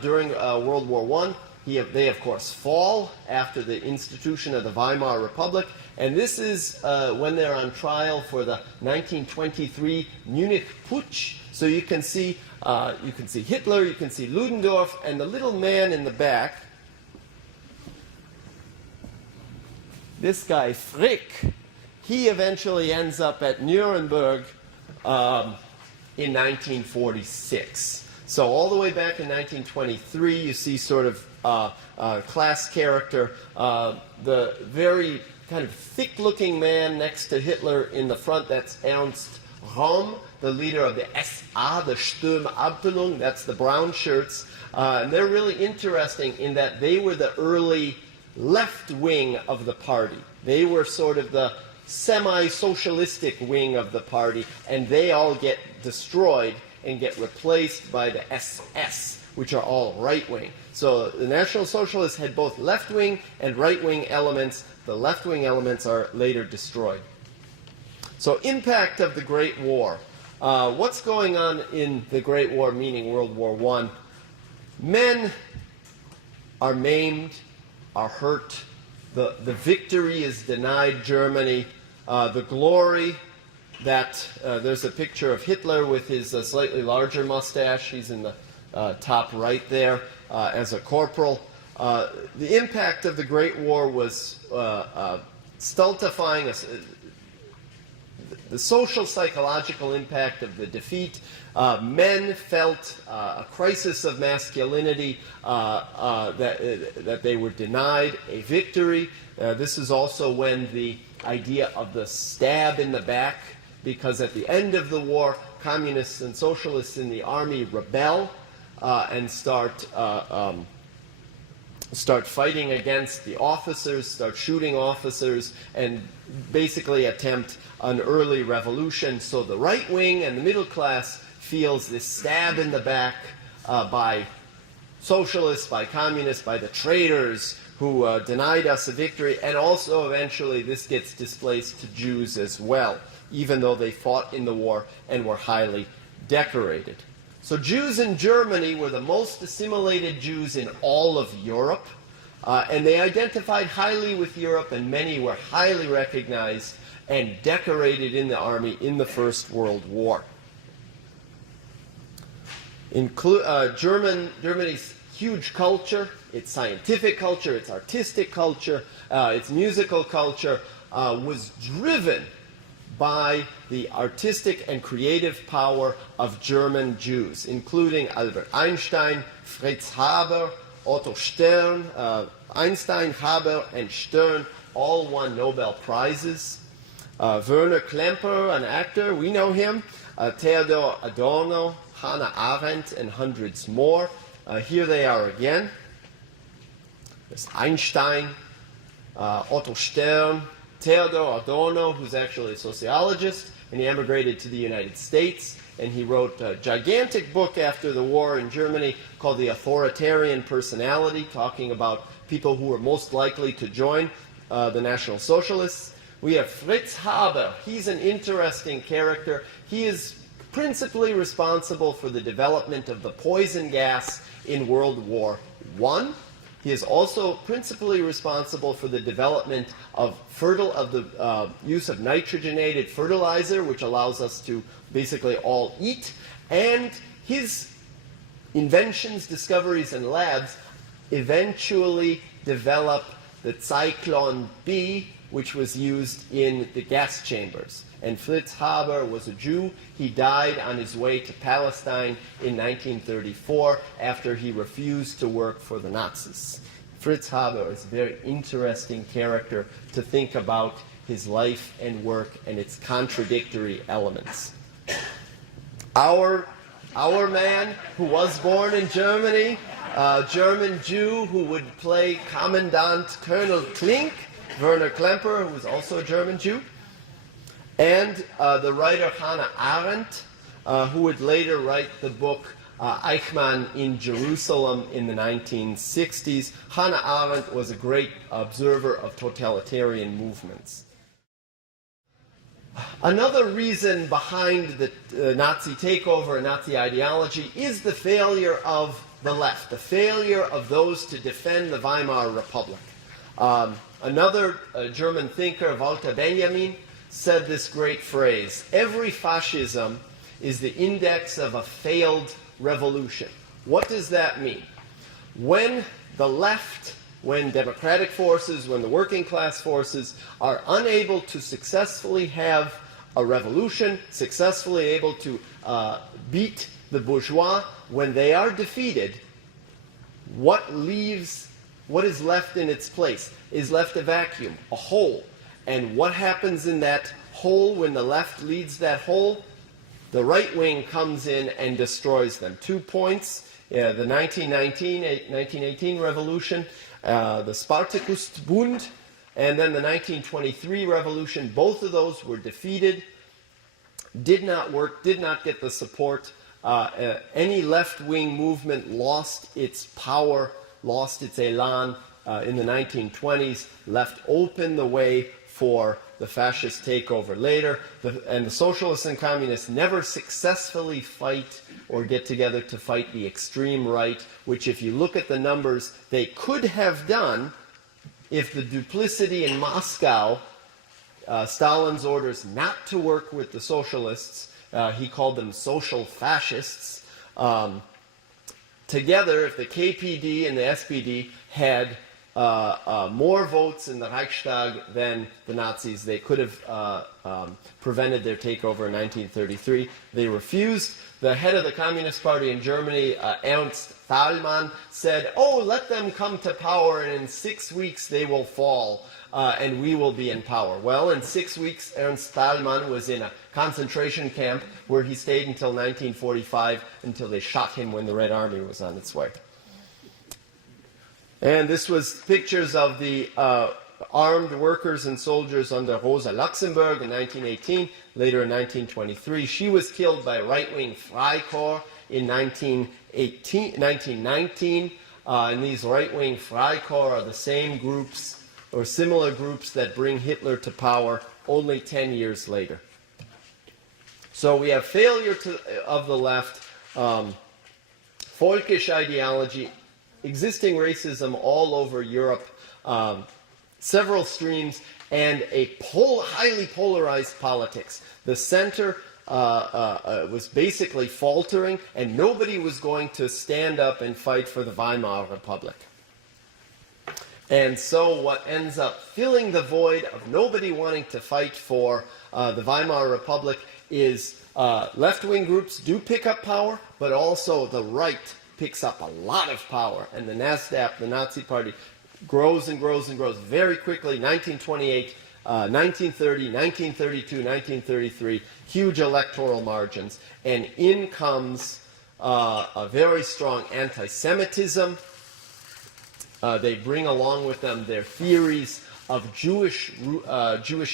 during World War I. They, of course, fall after the institution of the Weimar Republic. And this is when they're on trial for the 1923 Munich Putsch. So you can see Hitler, you can see Ludendorff, and the little man in the back, this guy Frick, he eventually ends up at Nuremberg in 1946. So all the way back in 1923, you see sort of class character. The very kind of thick-looking man next to Hitler in the front, that's Ernst Röhm, the leader of the SA, the Sturmabteilung, that's the brown shirts. And they're really interesting in that they were the early left wing of the party. They were sort of the semi-socialistic wing of the party, and they all get destroyed and get replaced by the SS, which are all right-wing. So the National Socialists had both left-wing and right-wing elements. The left-wing elements are later destroyed. So impact of the Great War. What's going on in the Great War, meaning World War I? Men are maimed, are hurt. The victory is denied Germany. The glory there's a picture of Hitler with his slightly larger mustache. He's in the top right there as a corporal. The impact of the Great War was stultifying the social psychological impact of the defeat. Men felt a crisis of masculinity, that they were denied a victory. This is also when the idea of the stab in the back, because at the end of the war, communists and socialists in the army rebel and start fighting against the officers, start shooting officers, and basically attempt an early revolution. So the right wing and the middle class feels this stab in the back by socialists, by communists, by the traitors who denied us a victory, and also eventually this gets displaced to Jews as well, even though they fought in the war and were highly decorated. So Jews in Germany were the most assimilated Jews in all of Europe, and they identified highly with Europe, and many were highly recognized and decorated in the army in the First World War. Germany's huge culture, its scientific culture, its artistic culture, its musical culture, was driven by the artistic and creative power of German Jews, including Albert Einstein, Fritz Haber, Otto Stern. Einstein, Haber, and Stern all won Nobel Prizes. Werner Klemperer, an actor, we know him. Theodor Adorno, Hannah Arendt, and hundreds more. Here they are again. There's Einstein, Otto Stern, Theodor Adorno, who's actually a sociologist, and he emigrated to the United States, and he wrote a gigantic book after the war in Germany called The Authoritarian Personality, talking about people who were most likely to join the National Socialists. We have Fritz Haber. He's an interesting character. He is principally responsible for the development of the poison gas in World War I. He is also principally responsible for the development of the use of nitrogenated fertilizer, which allows us to basically all eat. And his inventions, discoveries, and labs eventually develop the Zyklon B, which was used in the gas chambers. And Fritz Haber was a Jew. He died on his way to Palestine in 1934 after he refused to work for the Nazis. Fritz Haber is a very interesting character to think about his life and work and its contradictory elements. Our man who was born in Germany, a German Jew who would play Commandant Colonel Klink, Werner Klemperer, who was also a German Jew, and the writer Hannah Arendt, who would later write the book Eichmann in Jerusalem in the 1960s. Hannah Arendt was a great observer of totalitarian movements. Another reason behind the Nazi takeover and Nazi ideology is the failure of the left, the failure of those to defend the Weimar Republic. Another German thinker, Walter Benjamin, said this great phrase: every fascism is the index of a failed revolution. What does that mean? When the left, when democratic forces, when the working class forces are unable to successfully have a revolution, successfully able to beat the bourgeois, when they are defeated, what is left in its place? Is left a vacuum, a hole. And what happens in that hole when the left leads that hole? The right wing comes in and destroys them. 2 points, the 1918 revolution, the Spartakusbund, and then the 1923 revolution. Both of those were defeated, did not work, did not get the support. Any left-wing movement lost its power, lost its elan in the 1920s, left open the way for the fascist takeover later. And the socialists and communists never successfully fight or get together to fight the extreme right, which, if you look at the numbers, they could have done if the duplicity in Moscow Stalin's orders not to work with the socialists, he called them social fascists. Together, if the KPD and the SPD had more votes in the Reichstag than the Nazis, they could have prevented their takeover in 1933. They refused. The head of the Communist Party in Germany, Ernst Thälmann, said, "Oh, let them come to power, and in 6 weeks they will fall, and we will be in power." Well, in 6 weeks, Ernst Thälmann was in a concentration camp where he stayed until 1945, until they shot him when the Red Army was on its way. And this was pictures of the armed workers and soldiers under Rosa Luxemburg in 1918, later in 1923. She was killed by right-wing Freikorps in 1919. And these right-wing Freikorps are the same groups or similar groups that bring Hitler to power only 10 years later. So we have failure of the left, folkish ideology, existing racism all over Europe, several streams, and a highly polarized politics. The center was basically faltering, and nobody was going to stand up and fight for the Weimar Republic. And so what ends up filling the void of nobody wanting to fight for the Weimar Republic is left-wing groups do pick up power, but also the right picks up a lot of power, and the NSDAP, the Nazi Party, grows and grows and grows very quickly. 1928, 1930, 1932, 1933, huge electoral margins, and in comes a very strong anti-Semitism. They bring along with them their theories of Jewish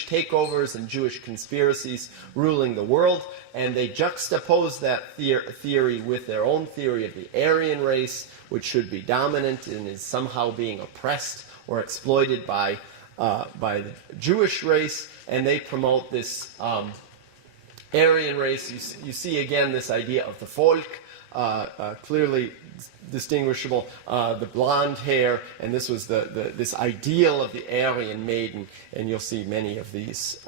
takeovers and Jewish conspiracies ruling the world, and they juxtapose that theory with their own theory of the Aryan race, which should be dominant and is somehow being oppressed or exploited by the Jewish race, and they promote this Aryan race. You see again this idea of the Volk, clearly distinguishable, the blonde hair, and this was this ideal of the Aryan maiden, and you'll see many of these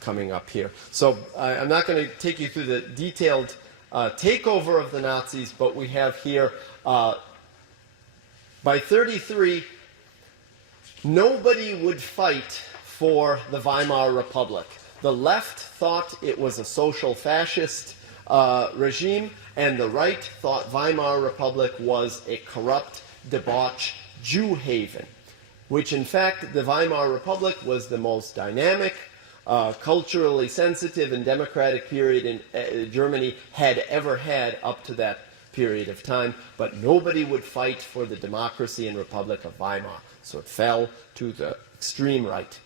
coming up here. So I'm not going to take you through the detailed takeover of the Nazis, but we have here, by 33, nobody would fight for the Weimar Republic. The left thought it was a social fascist regime, and the right thought Weimar Republic was a corrupt, debauched Jew haven, which in fact the Weimar Republic was the most dynamic, culturally sensitive and democratic period Germany had ever had up to that period of time, but nobody would fight for the democracy and Republic of Weimar, so it fell to the extreme right.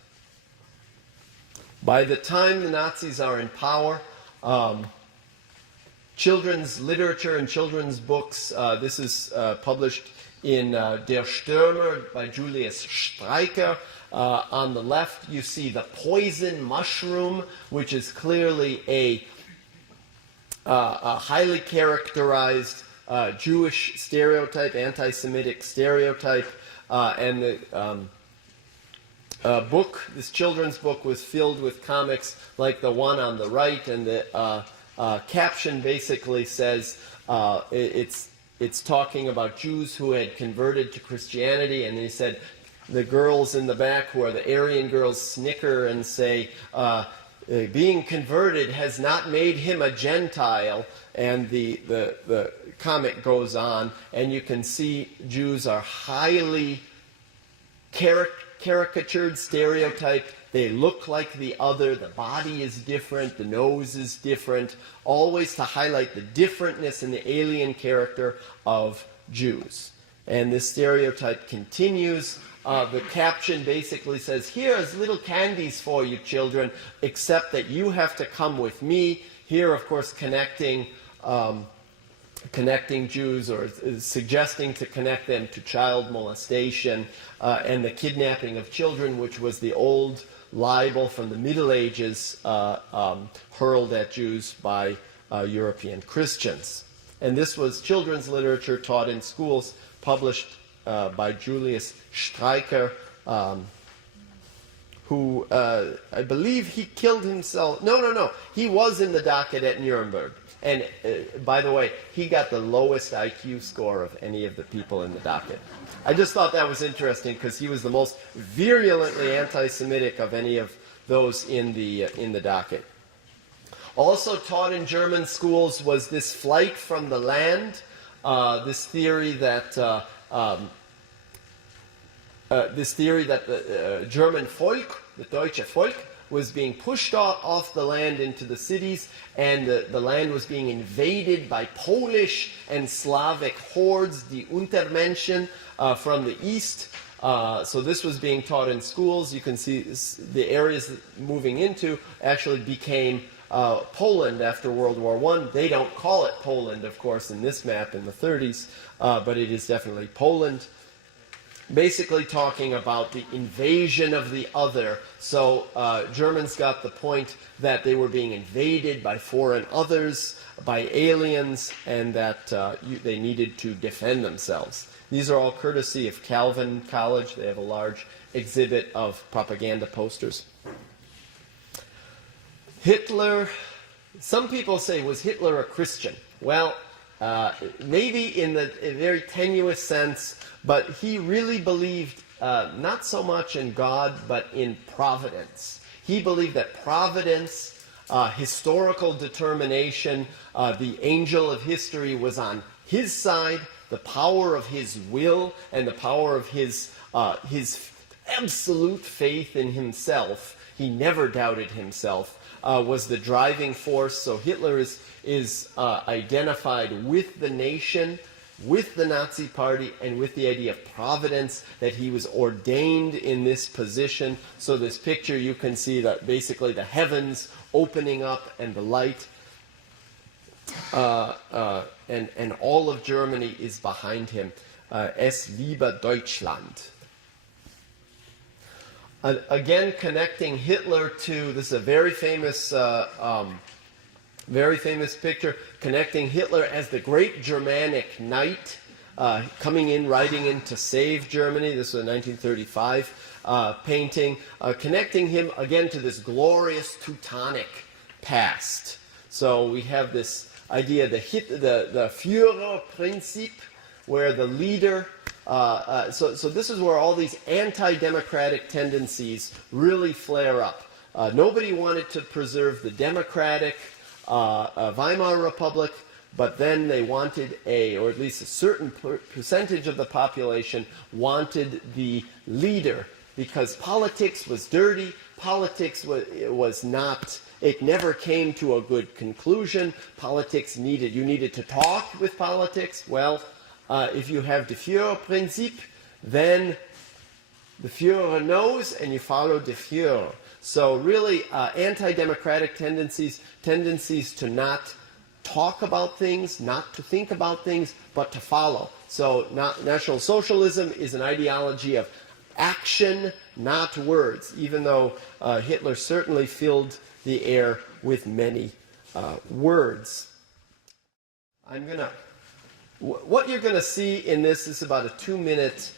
By the time the Nazis are in power, children's literature and children's books, this is published in Der Stürmer by Julius Streicher. On the left, you see the poison mushroom, which is clearly a highly characterized Jewish stereotype, anti-Semitic stereotype, and the book, this children's book, was filled with comics like the one on the right, and the caption basically says it's talking about Jews who had converted to Christianity, and they said the girls in the back, who are the Aryan girls, snicker and say, being converted has not made him a Gentile, and the comic goes on, and you can see Jews are highly caricatured, stereotyped. They look like the other, the body is different, the nose is different, always to highlight the differentness and the alien character of Jews. And this stereotype continues. The caption basically says, here's little candies for you children, except that you have to come with me. Here, of course, connecting Jews, or suggesting to connect them to child molestation and the kidnapping of children, which was the old libel from the Middle Ages hurled at Jews by European Christians. And this was children's literature taught in schools, published by Julius Streicher, who I believe he killed himself. No. He was in the docket at Nuremberg. And by the way, he got the lowest IQ score of any of the people in the docket. I just thought that was interesting because he was the most virulently anti-Semitic of any of those in the docket. Also taught in German schools was this flight from the land, this theory that the German Volk, the Deutsche Volk, was being pushed off the land into the cities, and the land was being invaded by Polish and Slavic hordes, the Untermenschen, from the east. So this was being taught in schools. You can see the areas moving into actually became Poland after World War I. They don't call it Poland, of course, in this map in the 30s, but it is definitely Poland. Basically talking about the invasion of the other. So Germans got the point that they were being invaded by foreign others, by aliens, and that they needed to defend themselves. These are all courtesy of Calvin College. They have a large exhibit of propaganda posters. Hitler, some people say, was Hitler a Christian? Well, maybe in a very tenuous sense, but he really believed not so much in God, but in providence. He believed that providence, historical determination, the angel of history was on his side, the power of his will and the power of his absolute faith in himself. He never doubted himself. Was the driving force. So Hitler is identified with the nation, with the Nazi Party, and with the idea of providence, that he was ordained in this position. So this picture, you can see that basically the heavens opening up and the light, and all of Germany is behind him. Es liebe Deutschland. Again, connecting Hitler to, this is a very famous picture, connecting Hitler as the great Germanic knight, coming in, riding in to save Germany. This was a 1935 painting, connecting him again to this glorious Teutonic past. So we have this idea, the Führerprinzip, where the leader. So this is where all these anti-democratic tendencies really flare up. Nobody wanted to preserve the democratic Weimar Republic, but then they wanted or at least a certain percentage of the population wanted the leader, because politics was dirty, politics was not, it never came to a good conclusion. Politics you needed to talk with politics. Well, if you have the Führerprinzip, then the Führer knows and you follow the Führer. So really anti-democratic tendencies to not talk about things, not to think about things, but to follow. So National Socialism is an ideology of action, not words, even though Hitler certainly filled the air with many words. What you're going to see in this is about a 2-minute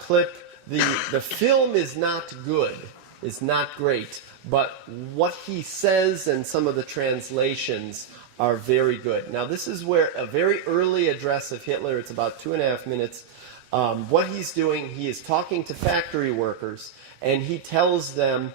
clip. The film is not good, is not great, but what he says and some of the translations are very good. Now this is where a very early address of Hitler, it's about 2.5 minutes. What he's doing, he is talking to factory workers, and he tells them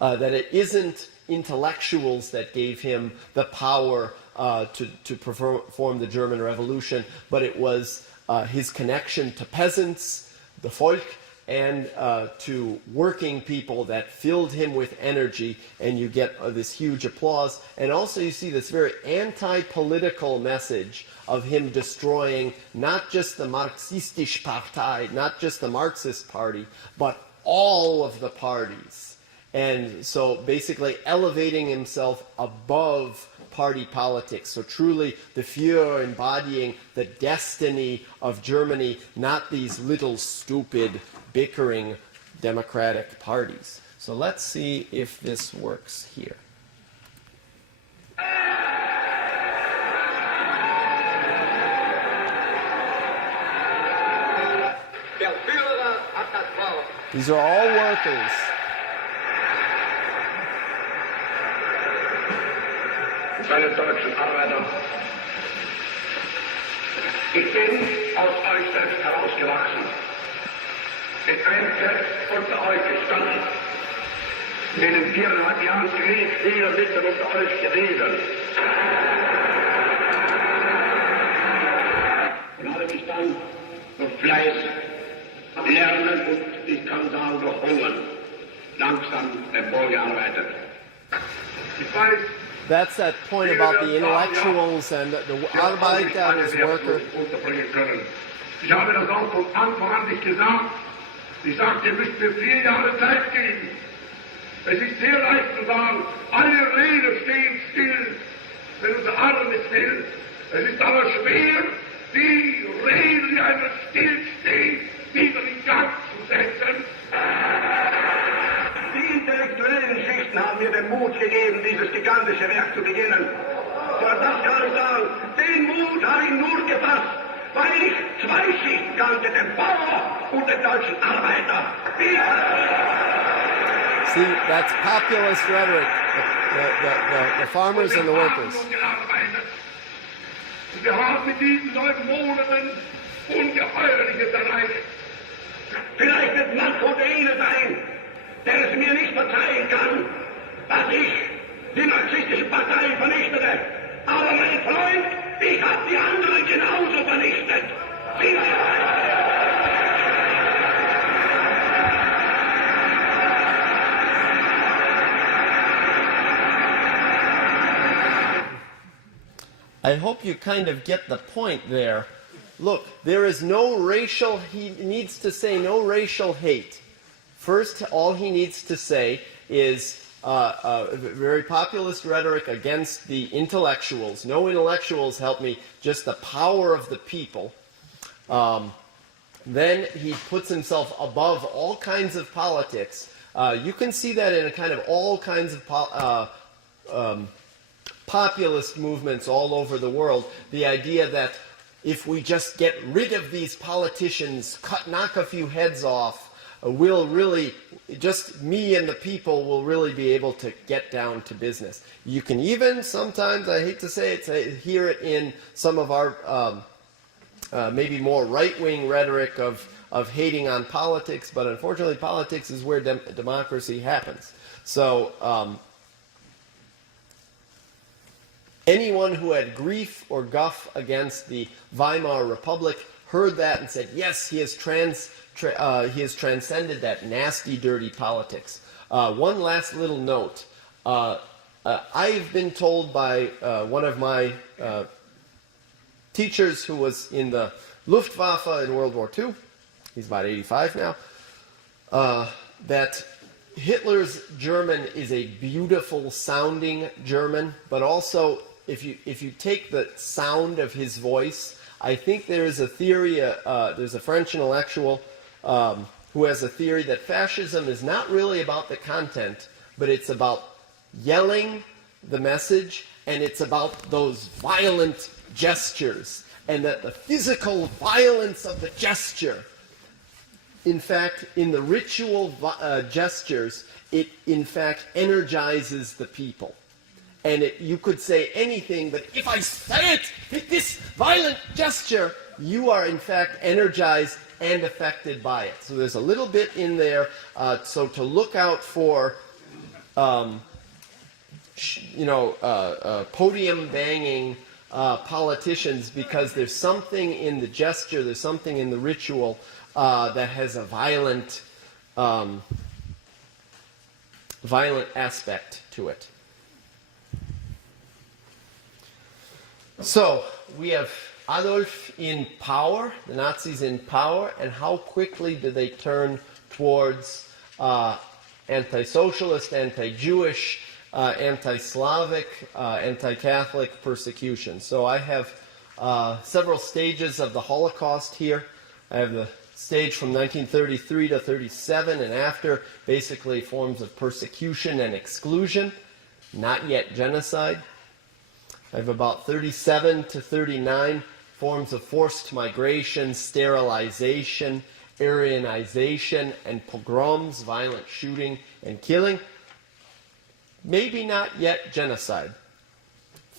that it isn't intellectuals that gave him the power to perform the German Revolution, but it was his connection to peasants, the Volk, and to working people that filled him with energy, and you get this huge applause. And also you see this very anti-political message of him destroying not just the Marxistische Partei, not just the Marxist party, but all of the parties. And so basically elevating himself above party politics. So truly the Führer embodying the destiny of Germany, not these little stupid bickering democratic parties. So let's see if this works here. These are all workers. meine deutschen Arbeiter. Ich bin aus euch selbst herausgewachsen, bin einzig unter euch gestanden, bin in 4,5 Jahren Krieg hier mitten unter euch gewesen. Und habe mich dann durch Fleiß, Lernen und ich kann sagen durch Hungern langsam emporgearbeitet. Ich weiß, That's that point about the intellectuals and the Arbeiter as worker. Ich habe das auch von Anfang an nicht gesagt. Ich sagte, ihr müsst mir 4 Jahre Zeit geben. Es ist sehr leicht zu sagen, alle Reden stehen still, wenn unser Arm ist still. Es ist aber schwer, die Reden, die einmal stillstehen, wieder in Gang zu setzen. Die intellektuellen Schichten haben mir den Mut gegeben, dieses gigantische Werk zu beginnen. Und das kann ich sagen, den Mut habe ich nur gefasst, weil ich 2 Schichten kannte, den Bauer und den deutschen Arbeiter. See, that's populist rhetoric, the farmers and the workers. Wir haben mit diesen 9 Monaten Ungeheuerliches erreicht. Vielleicht wird manch unter Ihnen sein, der es mir nicht verzeihen kann, dass ich die marxistische Partei vernichtete. Aber mein Freund, ich habe die anderen genauso vernichtet. I hope you kind of get the point there. Look, there is no racial, he needs to say no racial hate. First, all he needs to say is very populist rhetoric against the intellectuals. No intellectuals help me, just the power of the people. Then he puts himself above all kinds of politics. You can see that in a kind of all kinds of populist movements all over the world. The idea that if we just get rid of these politicians, knock a few heads off, we'll really, just me and the people will really be able to get down to business. You can even sometimes, I hate to say it, hear it in some of our maybe more right-wing rhetoric of hating on politics, but unfortunately politics is where democracy happens. So anyone who had grief or guff against the Weimar Republic heard that and said, yes, he has transcended that nasty, dirty politics. One last little note. I've been told by one of my teachers who was in the Luftwaffe in World War II, he's about 85 now, that Hitler's German is a beautiful sounding German, but also if you take the sound of his voice, I think there is a theory, there's a French intellectual who has a theory that fascism is not really about the content, but it's about yelling the message, and it's about those violent gestures, and that the physical violence of the gesture, in fact, in the ritual gestures, it in fact energizes the people. And you could say anything, but if I say it with this violent gesture, you are in fact energized and affected by it. So there's a little bit in there. So to look out for, podium banging politicians, because there's something in the gesture, there's something in the ritual that has a violent aspect to it. So we have Adolf in power, the Nazis in power, and how quickly do they turn towards anti-socialist, anti-Jewish, anti-Slavic, anti-Catholic persecution. So I have several stages of the Holocaust here. I have the stage from 1933 to 37 and after, basically forms of persecution and exclusion, not yet genocide. I have about 37 to 39 forms of forced migration, sterilization, Aryanization, and pogroms, violent shooting and killing. Maybe not yet genocide.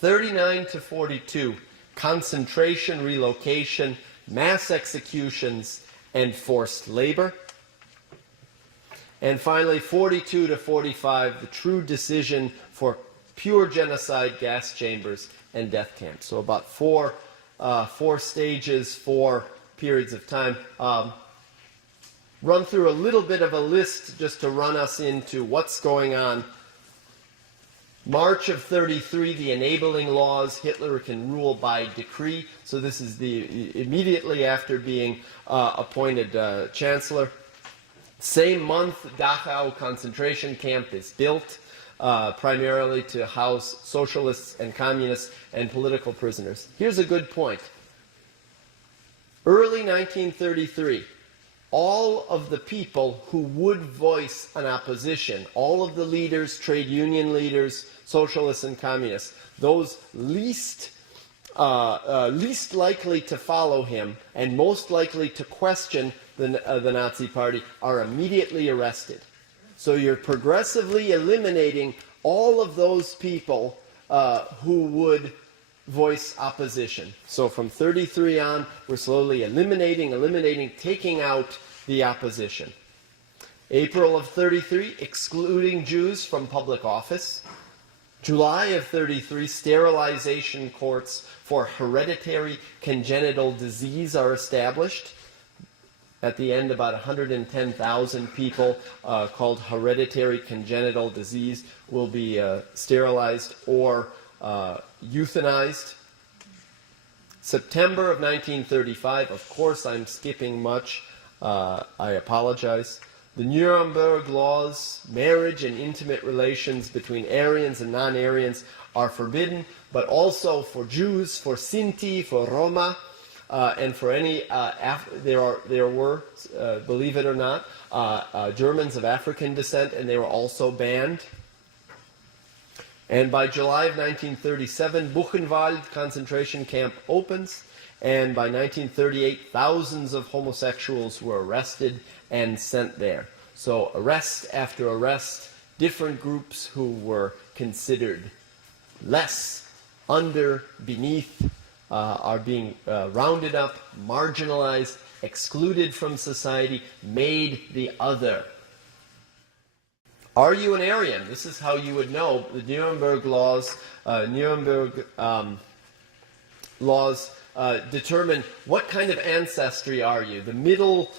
39 to 42, concentration, relocation, mass executions, and forced labor. And finally, 42 to 45, the true decision for pure genocide, gas chambers, and death camps. So about four stages, 4 periods of time. Run through a little bit of a list just to run us into what's going on. March of 33, the enabling laws. Hitler can rule by decree. So this is immediately after being appointed chancellor. Same month, Dachau concentration camp is built, primarily to house socialists and communists and political prisoners. Here's a good point. Early 1933, all of the people who would voice an opposition, all of the leaders, trade union leaders, socialists and communists, those least likely to follow him and most likely to question the Nazi Party are immediately arrested. So you're progressively eliminating all of those people who would voice opposition. So from 33 on, we're slowly eliminating, taking out the opposition. April of 33, excluding Jews from public office. July of 33, sterilization courts for hereditary congenital disease are established. At the end, about 110,000 people called hereditary congenital disease will be sterilized or euthanized. September of 1935, of course I'm skipping much, I apologize. The Nuremberg laws, marriage and intimate relations between Aryans and non-Aryans are forbidden, but also for Jews, for Sinti, for Roma, and for any, there were, believe it or not, Germans of African descent, and they were also banned. And by July of 1937, Buchenwald concentration camp opens, and by 1938, thousands of homosexuals were arrested and sent there. So arrest after arrest, different groups who were considered less, under, beneath, are being rounded up, marginalized, excluded from society, made the other. Are you an Aryan? This is how you would know. The Nuremberg laws, determine what kind of ancestry are you. The middle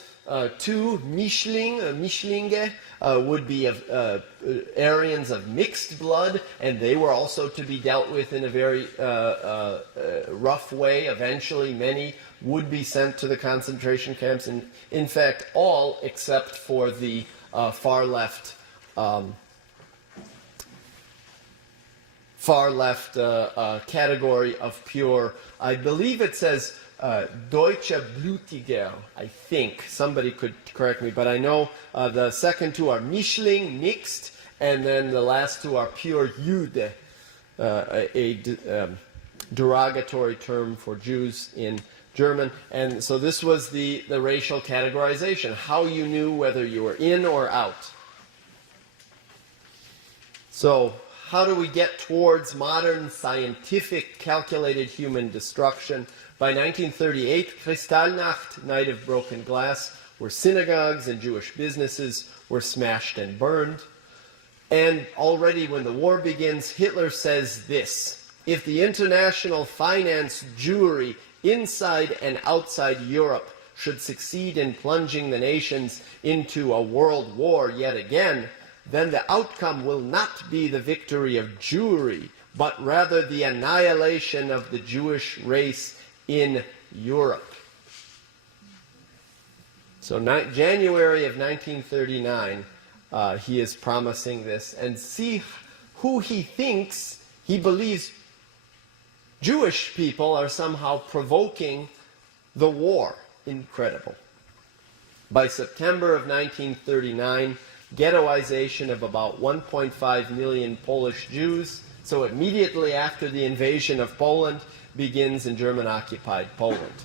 two, Mischlinge, would be of Aryans of mixed blood, and they were also to be dealt with in a very rough way. Eventually, many would be sent to the concentration camps, and in fact, all except for the far left category of pure, I believe it says Deutsche Blutiger, I think. Somebody could correct me, but I know the second two are Mischling, mixed, and then the last two are pure Jude, a derogatory term for Jews in German. And so this was the racial categorization, how you knew whether you were in or out. So how do we get towards modern scientific calculated human destruction? By 1938, Kristallnacht, Night of Broken Glass, where synagogues and Jewish businesses were smashed and burned. And already when the war begins, Hitler says this: if the international finance Jewry inside and outside Europe should succeed in plunging the nations into a world war yet again, then the outcome will not be the victory of Jewry, but rather the annihilation of the Jewish race in Europe. So January of 1939, he is promising this. And see who he thinks, he believes Jewish people are somehow provoking the war. Incredible. By September of 1939, ghettoization of about 1.5 million Polish Jews. So immediately after the invasion of Poland begins in German-occupied Poland.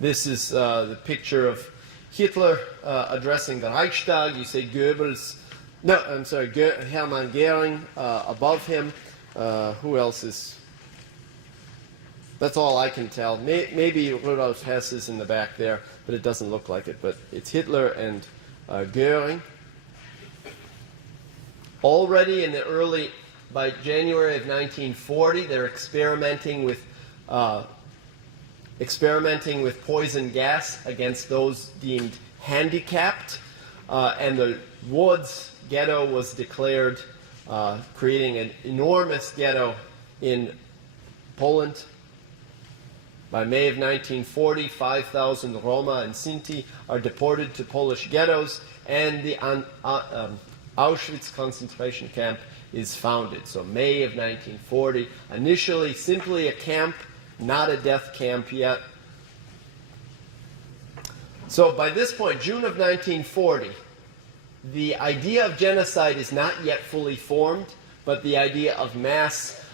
This is the picture of Hitler addressing the Reichstag. You say Goebbels, no, I'm sorry, Hermann Goering above him. Who else is? That's all I can tell. Maybe Rudolf Hess is in the back there, but it doesn't look like it. But it's Hitler and Goering. Already by January of 1940, they're experimenting with poison gas against those deemed handicapped, and the Łódź ghetto was declared, creating an enormous ghetto in Poland. By May of 1940, 5,000 Roma and Sinti are deported to Polish ghettos, and the Auschwitz concentration camp is founded. So May of 1940, initially simply a camp, not a death camp yet. So by this point, June of 1940, the idea of genocide is not yet fully formed, but the idea of mass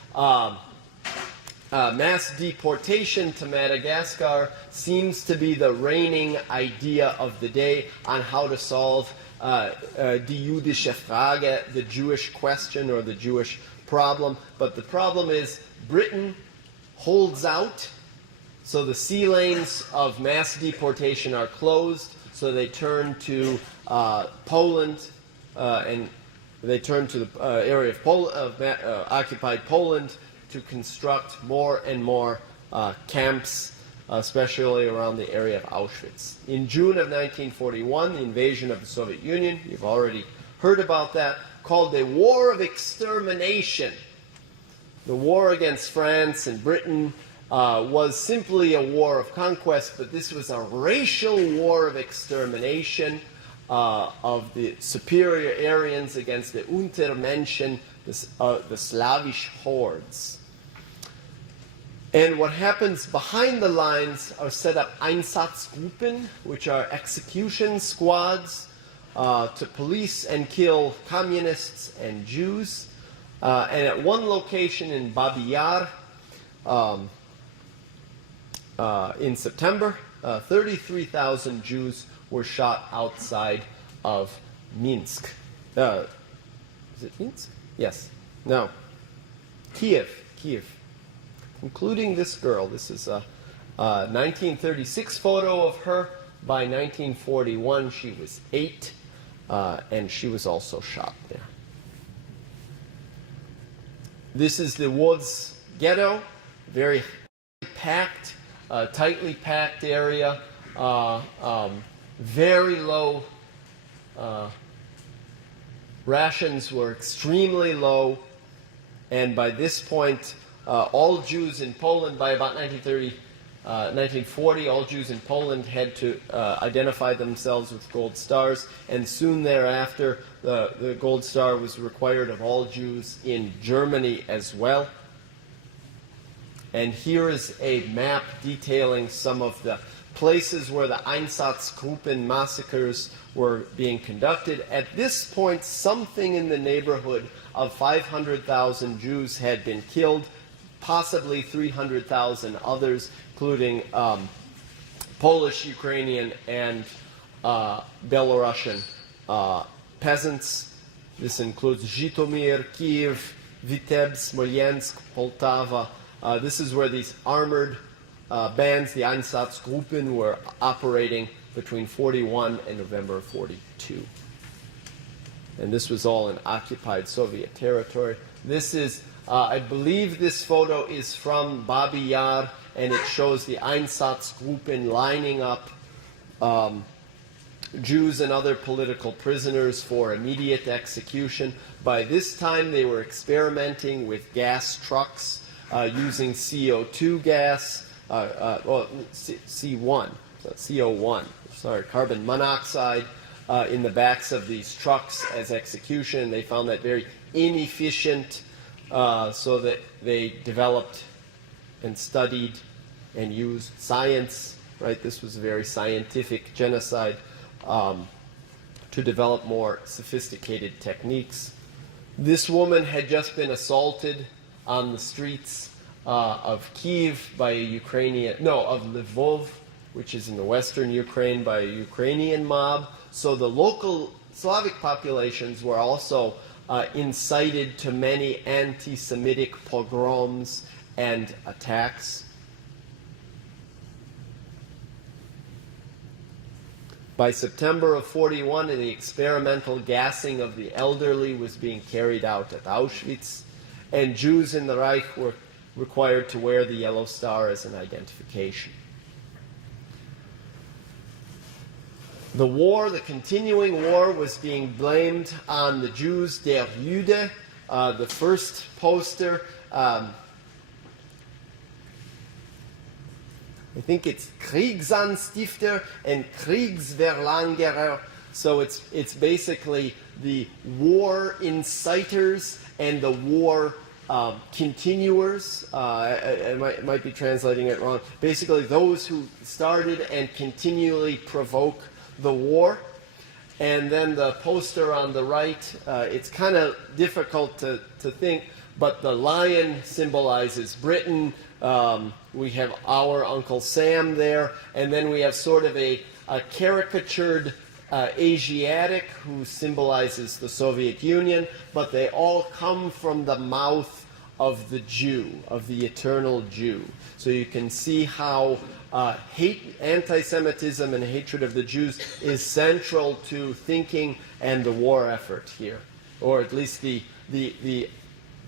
deportation to Madagascar seems to be the reigning idea of the day on how to solve die jüdische Frage, the Jewish question or the Jewish problem. But the problem is Britain holds out, so the sea lanes of mass deportation are closed, so they turn to Poland, and they turn to the area of occupied Poland to construct more and more camps, especially around the area of Auschwitz. In June of 1941, the invasion of the Soviet Union, you've already heard about that, called the War of Extermination. The war against France and Britain was simply a war of conquest, but this was a racial war of extermination of the superior Aryans against the Untermenschen, the Slavish hordes. And what happens behind the lines are set up Einsatzgruppen, which are execution squads to police and kill communists and Jews. And at one location in Babi Yar, in September, 33,000 Jews were shot outside of Minsk. Is it Minsk? Yes. No. Kiev. Including this girl. This is a 1936 photo of her. By 1941, she was 8, and she was also shot there. This is the Łódź ghetto, very packed, tightly packed area, very low. Rations were extremely low, and by this point, all Jews in Poland, by about 1940, all Jews in Poland had to identify themselves with gold stars, and soon thereafter, the gold star was required of all Jews in Germany as well. And here is a map detailing some of the places where the Einsatzgruppen massacres were being conducted. At this point, something in the neighborhood of 500,000 Jews had been killed, possibly 300,000 others, including Polish, Ukrainian, and Belarusian peasants. This includes Zhytomyr, Kiev, Vitebsk, Smolensk, Poltava. This is where these armored bands, the Einsatzgruppen, were operating between 41 and November of 42. And this was all in occupied Soviet territory. This is, I believe this photo is from Babi Yar, and it shows the Einsatzgruppen lining up Jews and other political prisoners for immediate execution. By this time, they were experimenting with gas trucks using CO2 gas, carbon monoxide in the backs of these trucks as execution. They found that very inefficient, so that they developed and studied and used science, right? This was a very scientific genocide, to develop more sophisticated techniques. This woman had just been assaulted on the streets of Kiev by of Lvov, which is in the western Ukraine, by a Ukrainian mob. So the local Slavic populations were also incited to many anti-Semitic pogroms and attacks. By September of 41, the experimental gassing of the elderly was being carried out at Auschwitz, and Jews in the Reich were required to wear the yellow star as an identification. The war, the continuing war, was being blamed on the Jews, der Jude. The first poster, I think it's Kriegsanstifter and Kriegsverlangerer. So it's basically the war inciters and the war continuers. I might be translating it wrong. Basically, those who started and continually provoke the war. And then the poster on the right, it's kind of difficult to think, but the lion symbolizes Britain. We have our Uncle Sam there, and then we have sort of a caricatured Asiatic who symbolizes the Soviet Union, but they all come from the mouth of the Jew, of the eternal Jew. So you can see how anti-Semitism and hatred of the Jews is central to thinking and the war effort here, or at least the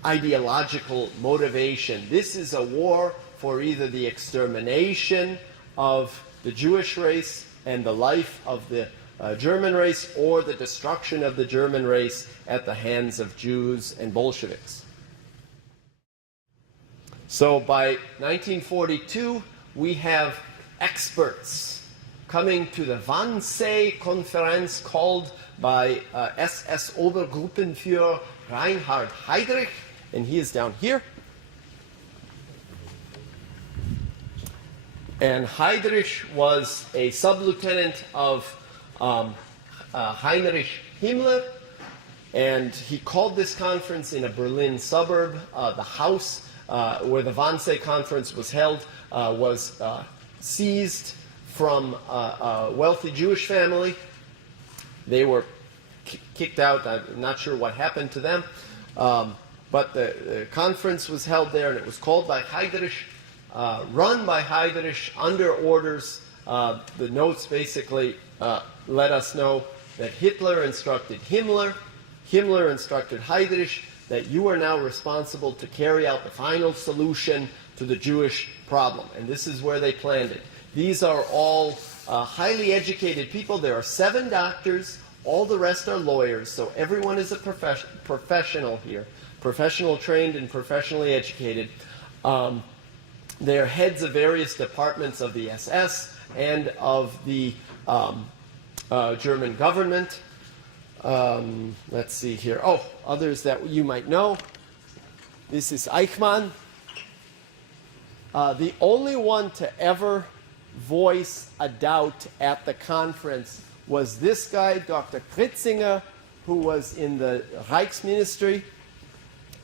ideological motivation. This is a war for either the extermination of the Jewish race and the life of the German race, or the destruction of the German race at the hands of Jews and Bolsheviks. So by 1942, we have experts coming to the Wannsee-Konferenz called by SS Obergruppenführer Reinhard Heydrich, and he is down here. And Heydrich was a sub-lieutenant of Heinrich Himmler, and he called this conference in a Berlin suburb. The house where the Wannsee conference was held was seized from a wealthy Jewish family. They were kicked out. I'm not sure what happened to them. But the conference was held there, and it was called by Heydrich, run by Heydrich under orders. The notes basically let us know that Hitler instructed Himmler, Himmler instructed Heydrich, that you are now responsible to carry out the final solution to the Jewish problem. And this is where they planned it. These are all highly educated people. There are 7 doctors. All the rest are lawyers. So everyone is a professional here, professional trained and professionally educated. They are heads of various departments of the SS and of the German government. Let's see here. Oh, others that you might know. This is Eichmann. The only one to ever voice a doubt at the conference was this guy, Dr. Kritzinger, who was in the Reichsministry,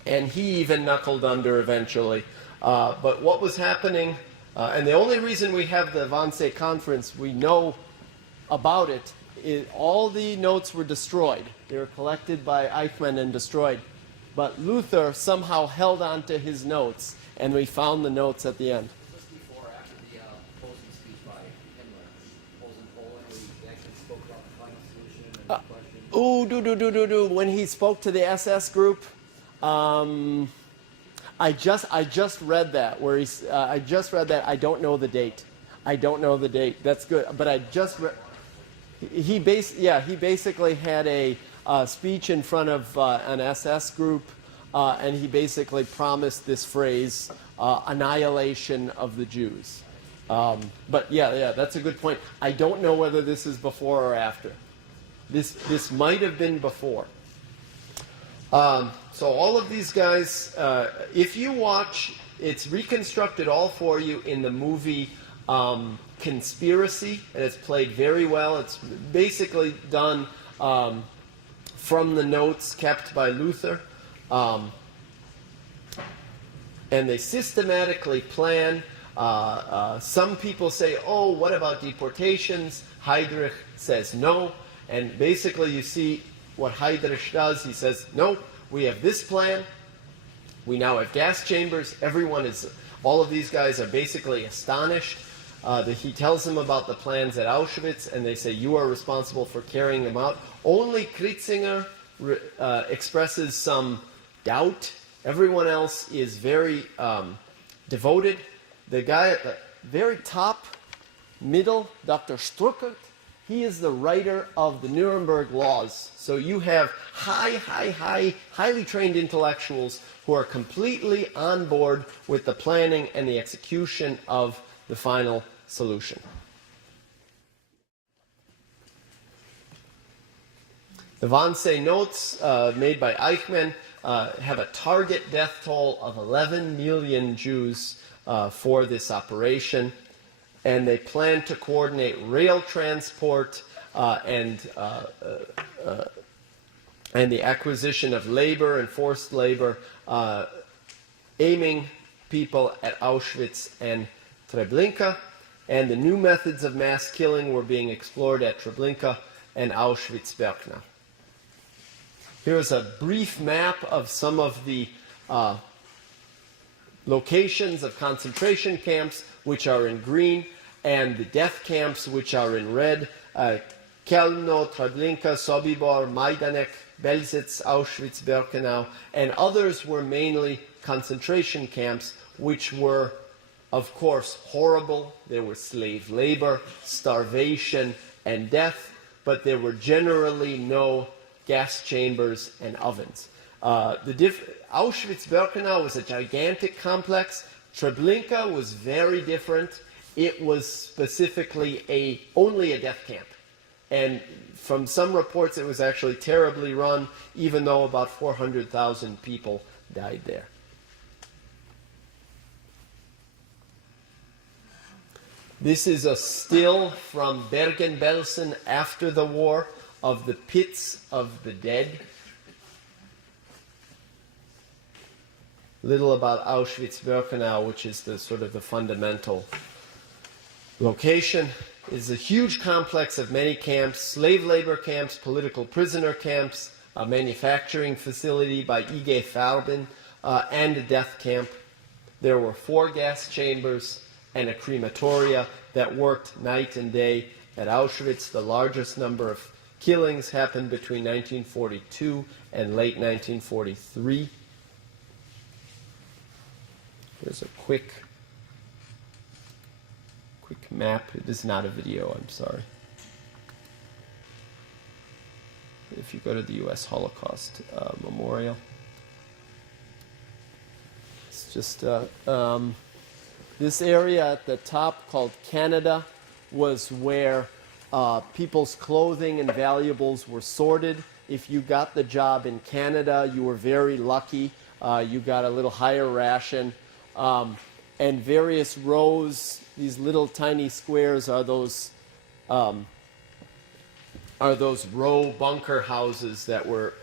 and he even knuckled under eventually. But what was happening, and the only reason we have the Wannsee conference, we know about it, all the notes were destroyed. They were collected by Eichmann and destroyed. But Luther somehow held on to his notes, and we found the notes at the end. Just before or after the closing speech by Himmler, in Poland, where he actually spoke about the final solution and questions? When he spoke to the SS group, I just read that. I just read that. I don't know the date. That's good. But I just read. He basically had a speech in front of an SS group, and he basically promised this phrase, annihilation of the Jews. But yeah, that's a good point. I don't know whether this is before or after. This might have been before. So all of these guys, if you watch, it's reconstructed all for you in the movie Conspiracy, and it's played very well. It's basically done from the notes kept by Luther. And they systematically plan. Some people say, oh, what about deportations? Heydrich says no. And basically you see what Heydrich does. He says, no, we have this plan. We now have gas chambers. All of these guys are basically astonished. He tells them about the plans at Auschwitz, and they say, you are responsible for carrying them out. Only Kritzinger expresses some doubt. Everyone else is very devoted. The guy at the very top, middle, Dr. Struckert, he is the writer of the Nuremberg laws. So you have highly trained intellectuals who are completely on board with the planning and the execution of the final solution. The Wannsee notes made by Eichmann have a target death toll of 11 million Jews for this operation, and they plan to coordinate rail transport and the acquisition of labor and forced labor, aiming people at Auschwitz and Treblinka, and the new methods of mass killing were being explored at Treblinka and Auschwitz-Birkenau. Here's a brief map of some of the locations of concentration camps, which are in green, and the death camps, which are in red. Kelno, Treblinka, Sobibor, Majdanek, Belzec, Auschwitz, Birkenau, and others were mainly concentration camps, which were, of course, horrible. There was slave labor, starvation, and death, but there were generally no gas chambers and ovens. Auschwitz-Birkenau was a gigantic complex. Treblinka was very different. It was specifically only a death camp. And from some reports, it was actually terribly run, even though about 400,000 people died there. This is a still from Bergen-Belsen after the war of the pits of the dead. Little about Auschwitz-Birkenau, which is the sort of the fundamental location. Is a huge complex of many camps, slave labor camps, political prisoner camps, a manufacturing facility by IG Farben, and a death camp. There were 4 gas chambers and a crematoria that worked night and day at Auschwitz. The largest number of killings happened between 1942 and late 1943. Here's a quick map. It is not a video, I'm sorry. If you go to the U.S. Holocaust Memorial. It's just this area at the top called Canada was where people's clothing and valuables were sorted. If you got the job in Canada, you were very lucky. You got a little higher ration. And various rows, these little tiny squares are those row bunker houses that were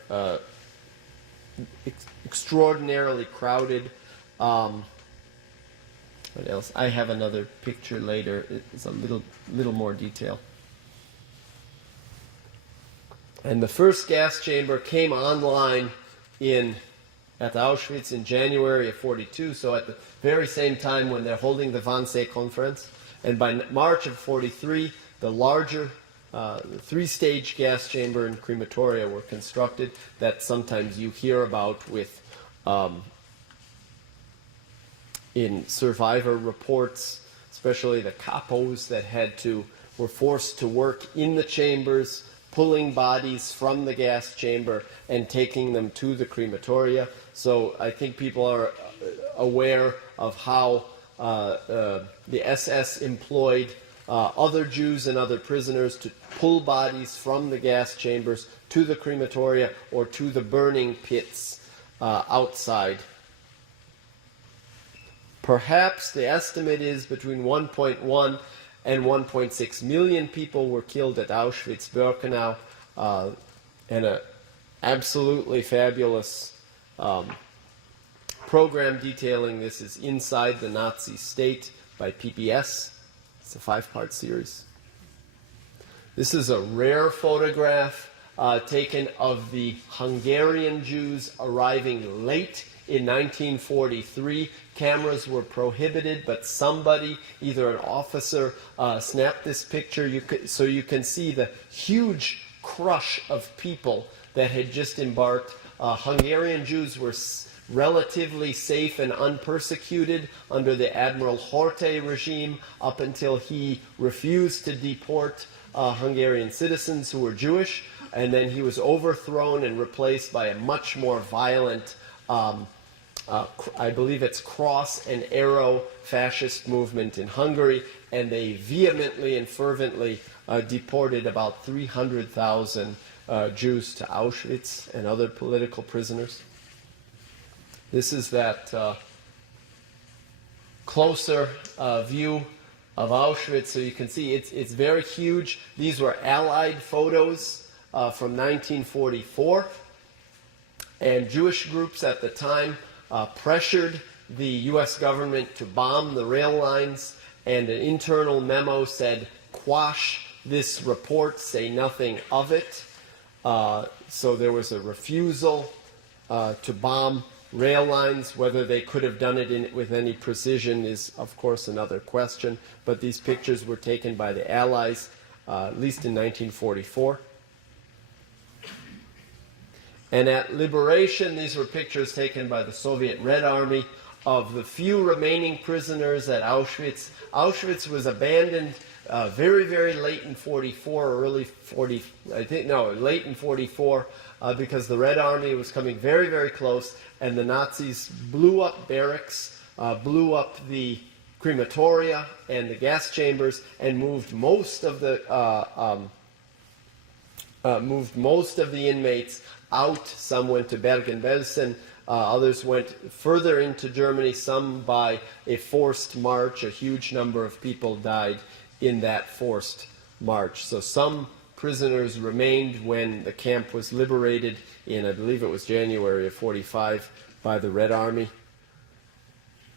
extraordinarily crowded. What else? I have another picture later. It's a little more detail. And the first gas chamber came online at Auschwitz in January of 42, so at the very same time when they're holding the Wannsee conference. And by March of 43, the larger 3-stage gas chamber and crematoria were constructed that sometimes you hear about with in survivor reports, especially the capos that were forced to work in the chambers, pulling bodies from the gas chamber and taking them to the crematoria. So I think people are aware of how the SS employed other Jews and other prisoners to pull bodies from the gas chambers to the crematoria or to the burning pits outside. Perhaps the estimate is between 1.1 and 1.6 million people were killed at Auschwitz-Birkenau, and an absolutely fabulous program detailing this is Inside the Nazi State by PBS. It's a 5-part series. This is a rare photograph taken of the Hungarian Jews arriving late in 1943. Cameras were prohibited, but somebody, either an officer, snapped this picture. So you can see the huge crush of people that had just embarked. Hungarian Jews were relatively safe and unpersecuted under the Admiral Horthy regime up until he refused to deport Hungarian citizens who were Jewish, and then he was overthrown and replaced by a much more violent, I believe it's Cross and Arrow fascist movement in Hungary, and they vehemently and fervently deported about 300,000 Jews to Auschwitz and other political prisoners. This is that closer view of Auschwitz, so you can see it's very huge. These were Allied photos from 1944, and Jewish groups at the time pressured the U.S. government to bomb the rail lines, and an internal memo said, quash this report, say nothing of it. So there was a refusal to bomb rail lines. Whether they could have done it with any precision is, of course, another question. But these pictures were taken by the Allies, at least in 1944. And at liberation, these were pictures taken by the Soviet Red Army of the few remaining prisoners at Auschwitz. Auschwitz was abandoned very, very late in 44, late in 44, because the Red Army was coming very, very close, and the Nazis blew up barracks, blew up the crematoria and the gas chambers, and moved most of the inmates out. Some went to Bergen-Belsen, others went further into Germany, some by a forced march. A huge number of people died in that forced march. So some prisoners remained when the camp was liberated in, I believe it was January of 45, by the Red Army.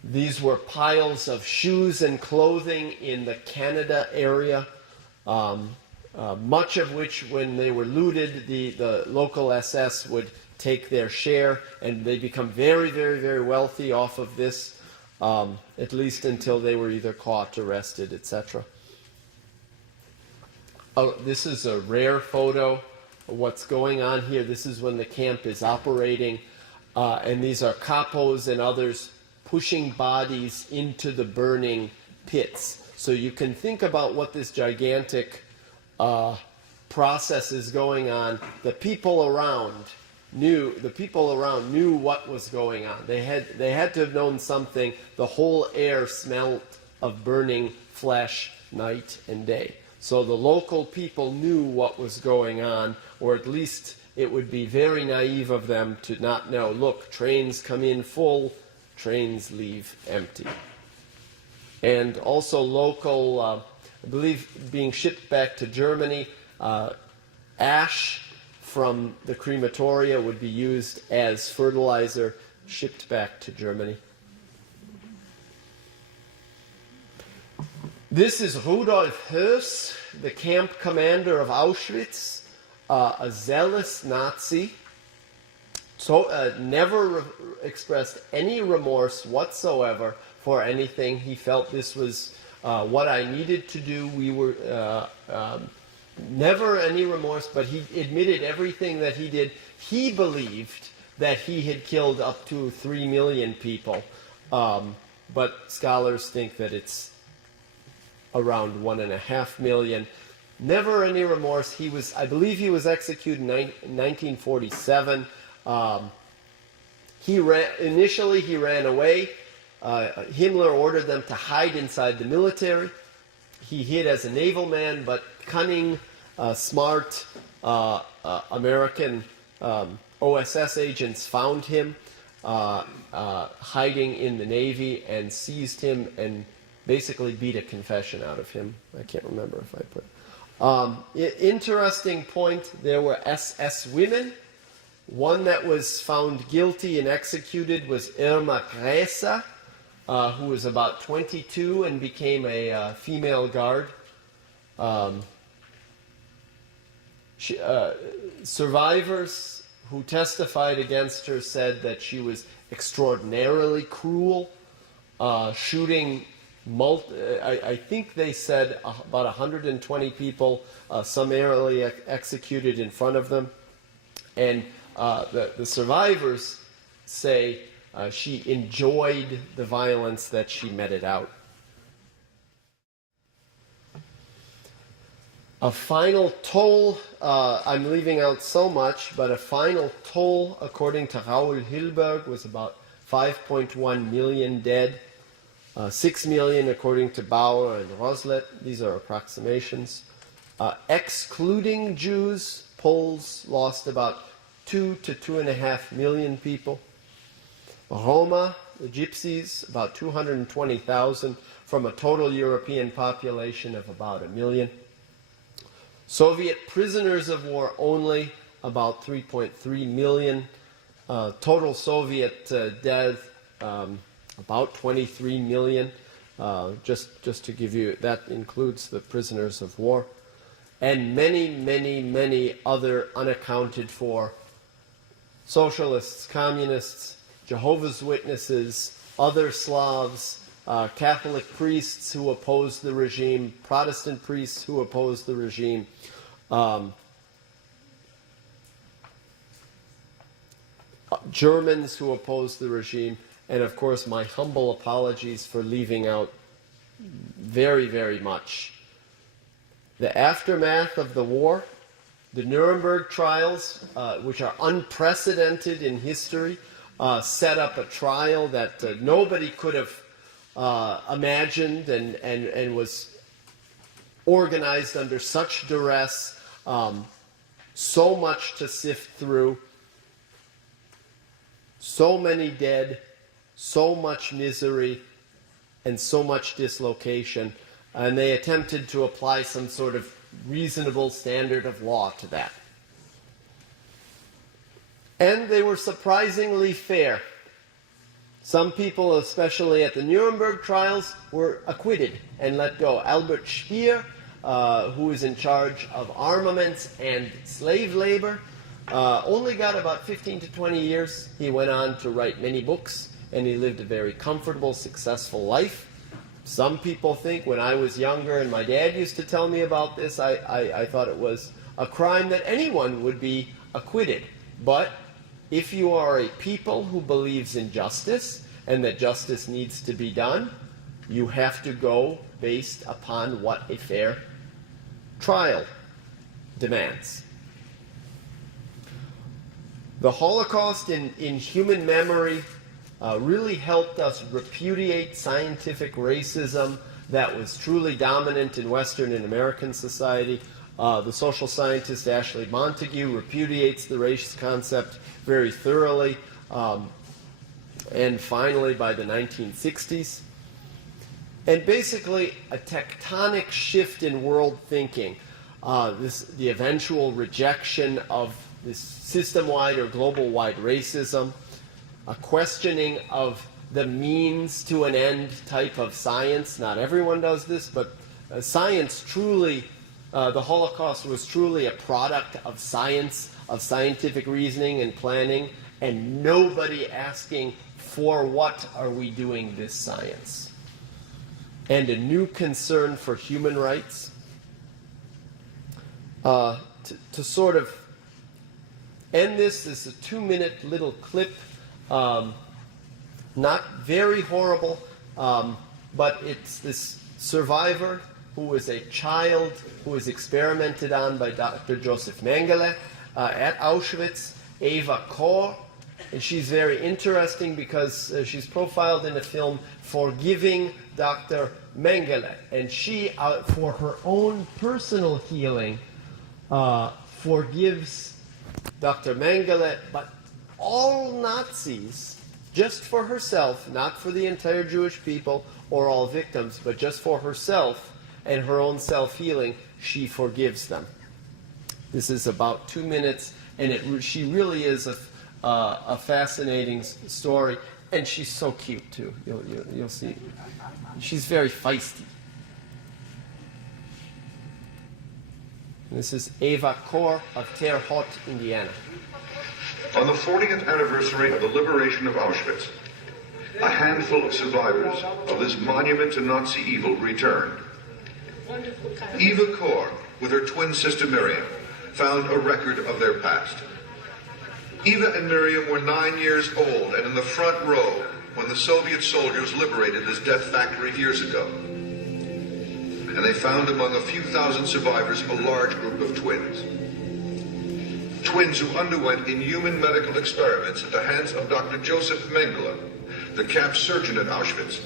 These were piles of shoes and clothing in the Canada area, much of which, when they were looted, the local SS would take their share, and they become very, very, very wealthy off of this, at least until they were either caught, arrested, etc. This is a rare photo of what's going on here. This is when the camp is operating, and these are capos and others pushing bodies into the burning pits. So you can think about what this gigantic process is going on. The people around knew what was going on. They had to have known something. The whole air smelled of burning flesh night and day. So the local people knew what was going on, or at least it would be very naive of them to not know. Look, trains come in full, trains leave empty. And also local, I believe, being shipped back to Germany, ash from the crematoria would be used as fertilizer, shipped back to Germany. This is Rudolf Höss, the camp commander of Auschwitz, a zealous Nazi, never expressed any remorse whatsoever for anything. He felt this was what I needed to do. We were never any remorse, but he admitted everything that he did. He believed that he had killed up to 3 million people, but scholars think that it's around 1.5 million. Never any remorse. I believe he was executed in 1947. Initially he ran away. Himmler ordered them to hide inside the military. He hid as a naval man, but cunning, smart American OSS agents found him hiding in the Navy and seized him and basically beat a confession out of him. I can't remember if I put. Interesting point, there were SS women. One that was found guilty and executed was Irma Gräser, who was about 22 and became a female guard. Survivors who testified against her said that she was extraordinarily cruel, shooting, I think they said about 120 people summarily executed in front of them. And the survivors say she enjoyed the violence that she meted out. A final toll, I'm leaving out so much, but a final toll, according to Raoul Hilberg, was about 5.1 million dead, 6 million according to Bauer and Roslet. These are approximations. Excluding Jews, Poles lost about 2 to 2.5 million people. Roma, the Gypsies, about 220,000 from a total European population of about 1 million. Soviet prisoners of war only, about 3.3 million. Total Soviet death, about 23 million. Just to give you, that includes the prisoners of war. And many, many, many other unaccounted for socialists, communists, Jehovah's Witnesses, other Slavs, Catholic priests who opposed the regime, Protestant priests who opposed the regime, Germans who opposed the regime, and of course my humble apologies for leaving out very, very much. The aftermath of the war, the Nuremberg trials, which are unprecedented in history, set up a trial that nobody could have imagined and was organized under such duress, so much to sift through, so many dead, so much misery, and so much dislocation. And they attempted to apply some sort of reasonable standard of law to that. And they were surprisingly fair. Some people, especially at the Nuremberg trials, were acquitted and let go. Albert Speer, who is in charge of armaments and slave labor, only got about 15 to 20 years. He went on to write many books, and he lived a very comfortable, successful life. Some people think, when I was younger and my dad used to tell me about this, I thought it was a crime that anyone would be acquitted. But if you are a people who believes in justice and that justice needs to be done, you have to go based upon what a fair trial demands. The Holocaust in human memory really helped us repudiate scientific racism that was truly dominant in Western and American society. The social scientist Ashley Montagu repudiates the race concept very thoroughly. And finally, by the 1960s. And basically, a tectonic shift in world thinking. The eventual rejection of this system-wide or global-wide racism, a questioning of the means to an end type of science. Not everyone does this, but science truly, the Holocaust was truly a product of science, of scientific reasoning and planning, and nobody asking, for what are we doing this science? And a new concern for human rights. To sort of end this is a 2-minute little clip. Not very horrible, but it's this survivor who was a child who was experimented on by Dr. Joseph Mengele at Auschwitz, Eva Kor. And she's very interesting because she's profiled in a film, Forgiving Dr. Mengele. And she, for her own personal healing, forgives Dr. Mengele, but all Nazis, just for herself, not for the entire Jewish people or all victims, but just for herself and her own self-healing, she forgives them. This is about 2 minutes, and she really is a fascinating story, and she's so cute too. You'll see. She's very feisty. This is Eva Kor of Terre Haute, Indiana. On the 40th anniversary of the liberation of Auschwitz, a handful of survivors of this monument to Nazi evil returned. Eva Kor, with her twin sister Miriam, found a record of their past. Eva and Miriam were 9 years old and in the front row when the Soviet soldiers liberated this death factory years ago. And they found among a few thousand survivors a large group of twins. Twins who underwent inhuman medical experiments at the hands of Dr. Joseph Mengele, the camp surgeon at Auschwitz,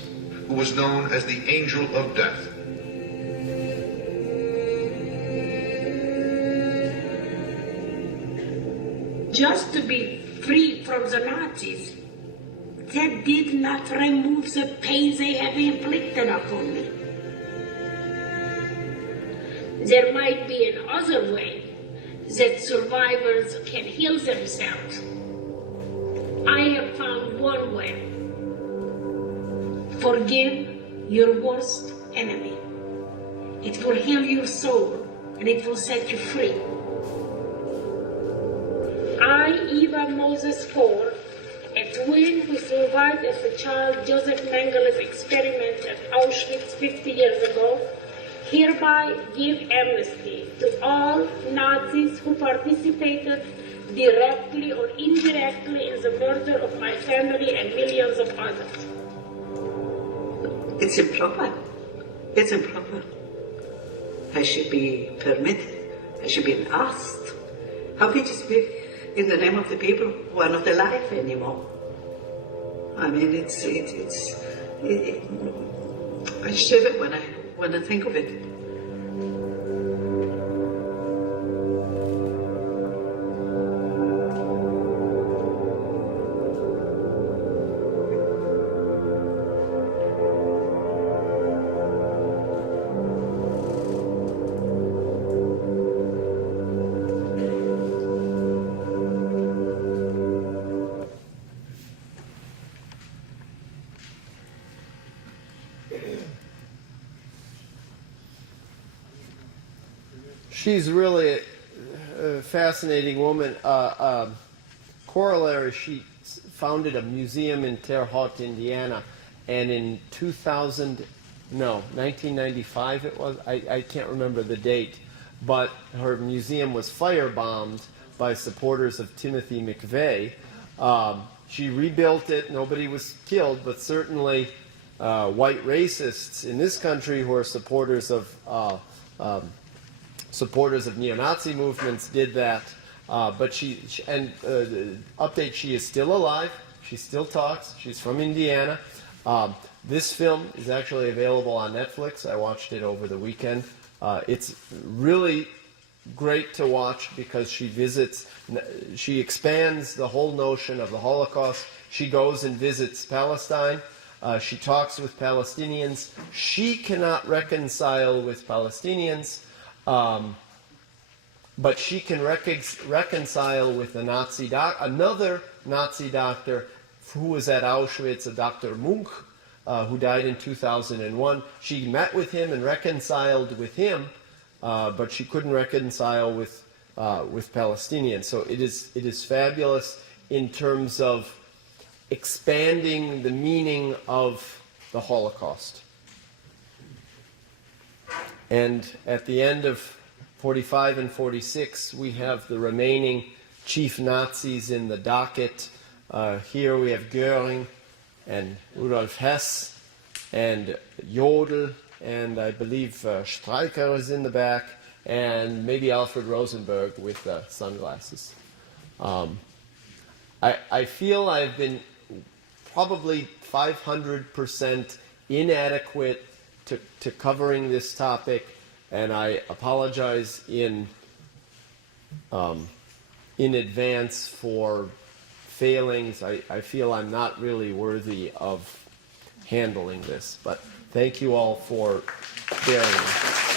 who was known as the Angel of Death. Just to be free from the Nazis, that did not remove the pain they have inflicted upon me. There might be another way that survivors can heal themselves. I have found one way. Forgive your worst enemy. It will heal your soul and it will set you free. I, Eva Moses Kor, a twin who survived as a child Joseph Mengele's experiment at Auschwitz 50 years ago, hereby give amnesty to all Nazis who participated directly or indirectly in the murder of my family and millions of others. It's improper. It's improper. I should be permitted. I should be asked. How can you speak in the name of the people who are not alive anymore? I mean, I shiver when I think of it. She's really a fascinating woman. Corollary, she founded a museum in Terre Haute, Indiana, and in 1995 it was, I can't remember the date, but her museum was firebombed by supporters of Timothy McVeigh. She rebuilt it, nobody was killed, but certainly white racists in this country who are supporters of neo-Nazi movements did that, but update, she is still alive, she still talks, she's from Indiana. This film is actually available on Netflix. I watched it over the weekend. It's really great to watch because she expands the whole notion of the Holocaust. She goes and visits Palestine. She talks with Palestinians. She cannot reconcile with Palestinians. But she can reconcile with another Nazi doctor who was at Auschwitz, a Dr. Munch, who died in 2001. She met with him and reconciled with him, but she couldn't reconcile with Palestinians. So it is fabulous in terms of expanding the meaning of the Holocaust. And at the end of 45 and 46, we have the remaining chief Nazis in the docket. Here we have Göring and Rudolf Hess and Jodl, and I believe Streicher is in the back, and maybe Alfred Rosenberg with sunglasses. I feel I've been probably 500% inadequate to covering this topic, and I apologize in advance for failings. I feel I'm not really worthy of handling this, but thank you all for bearing with me.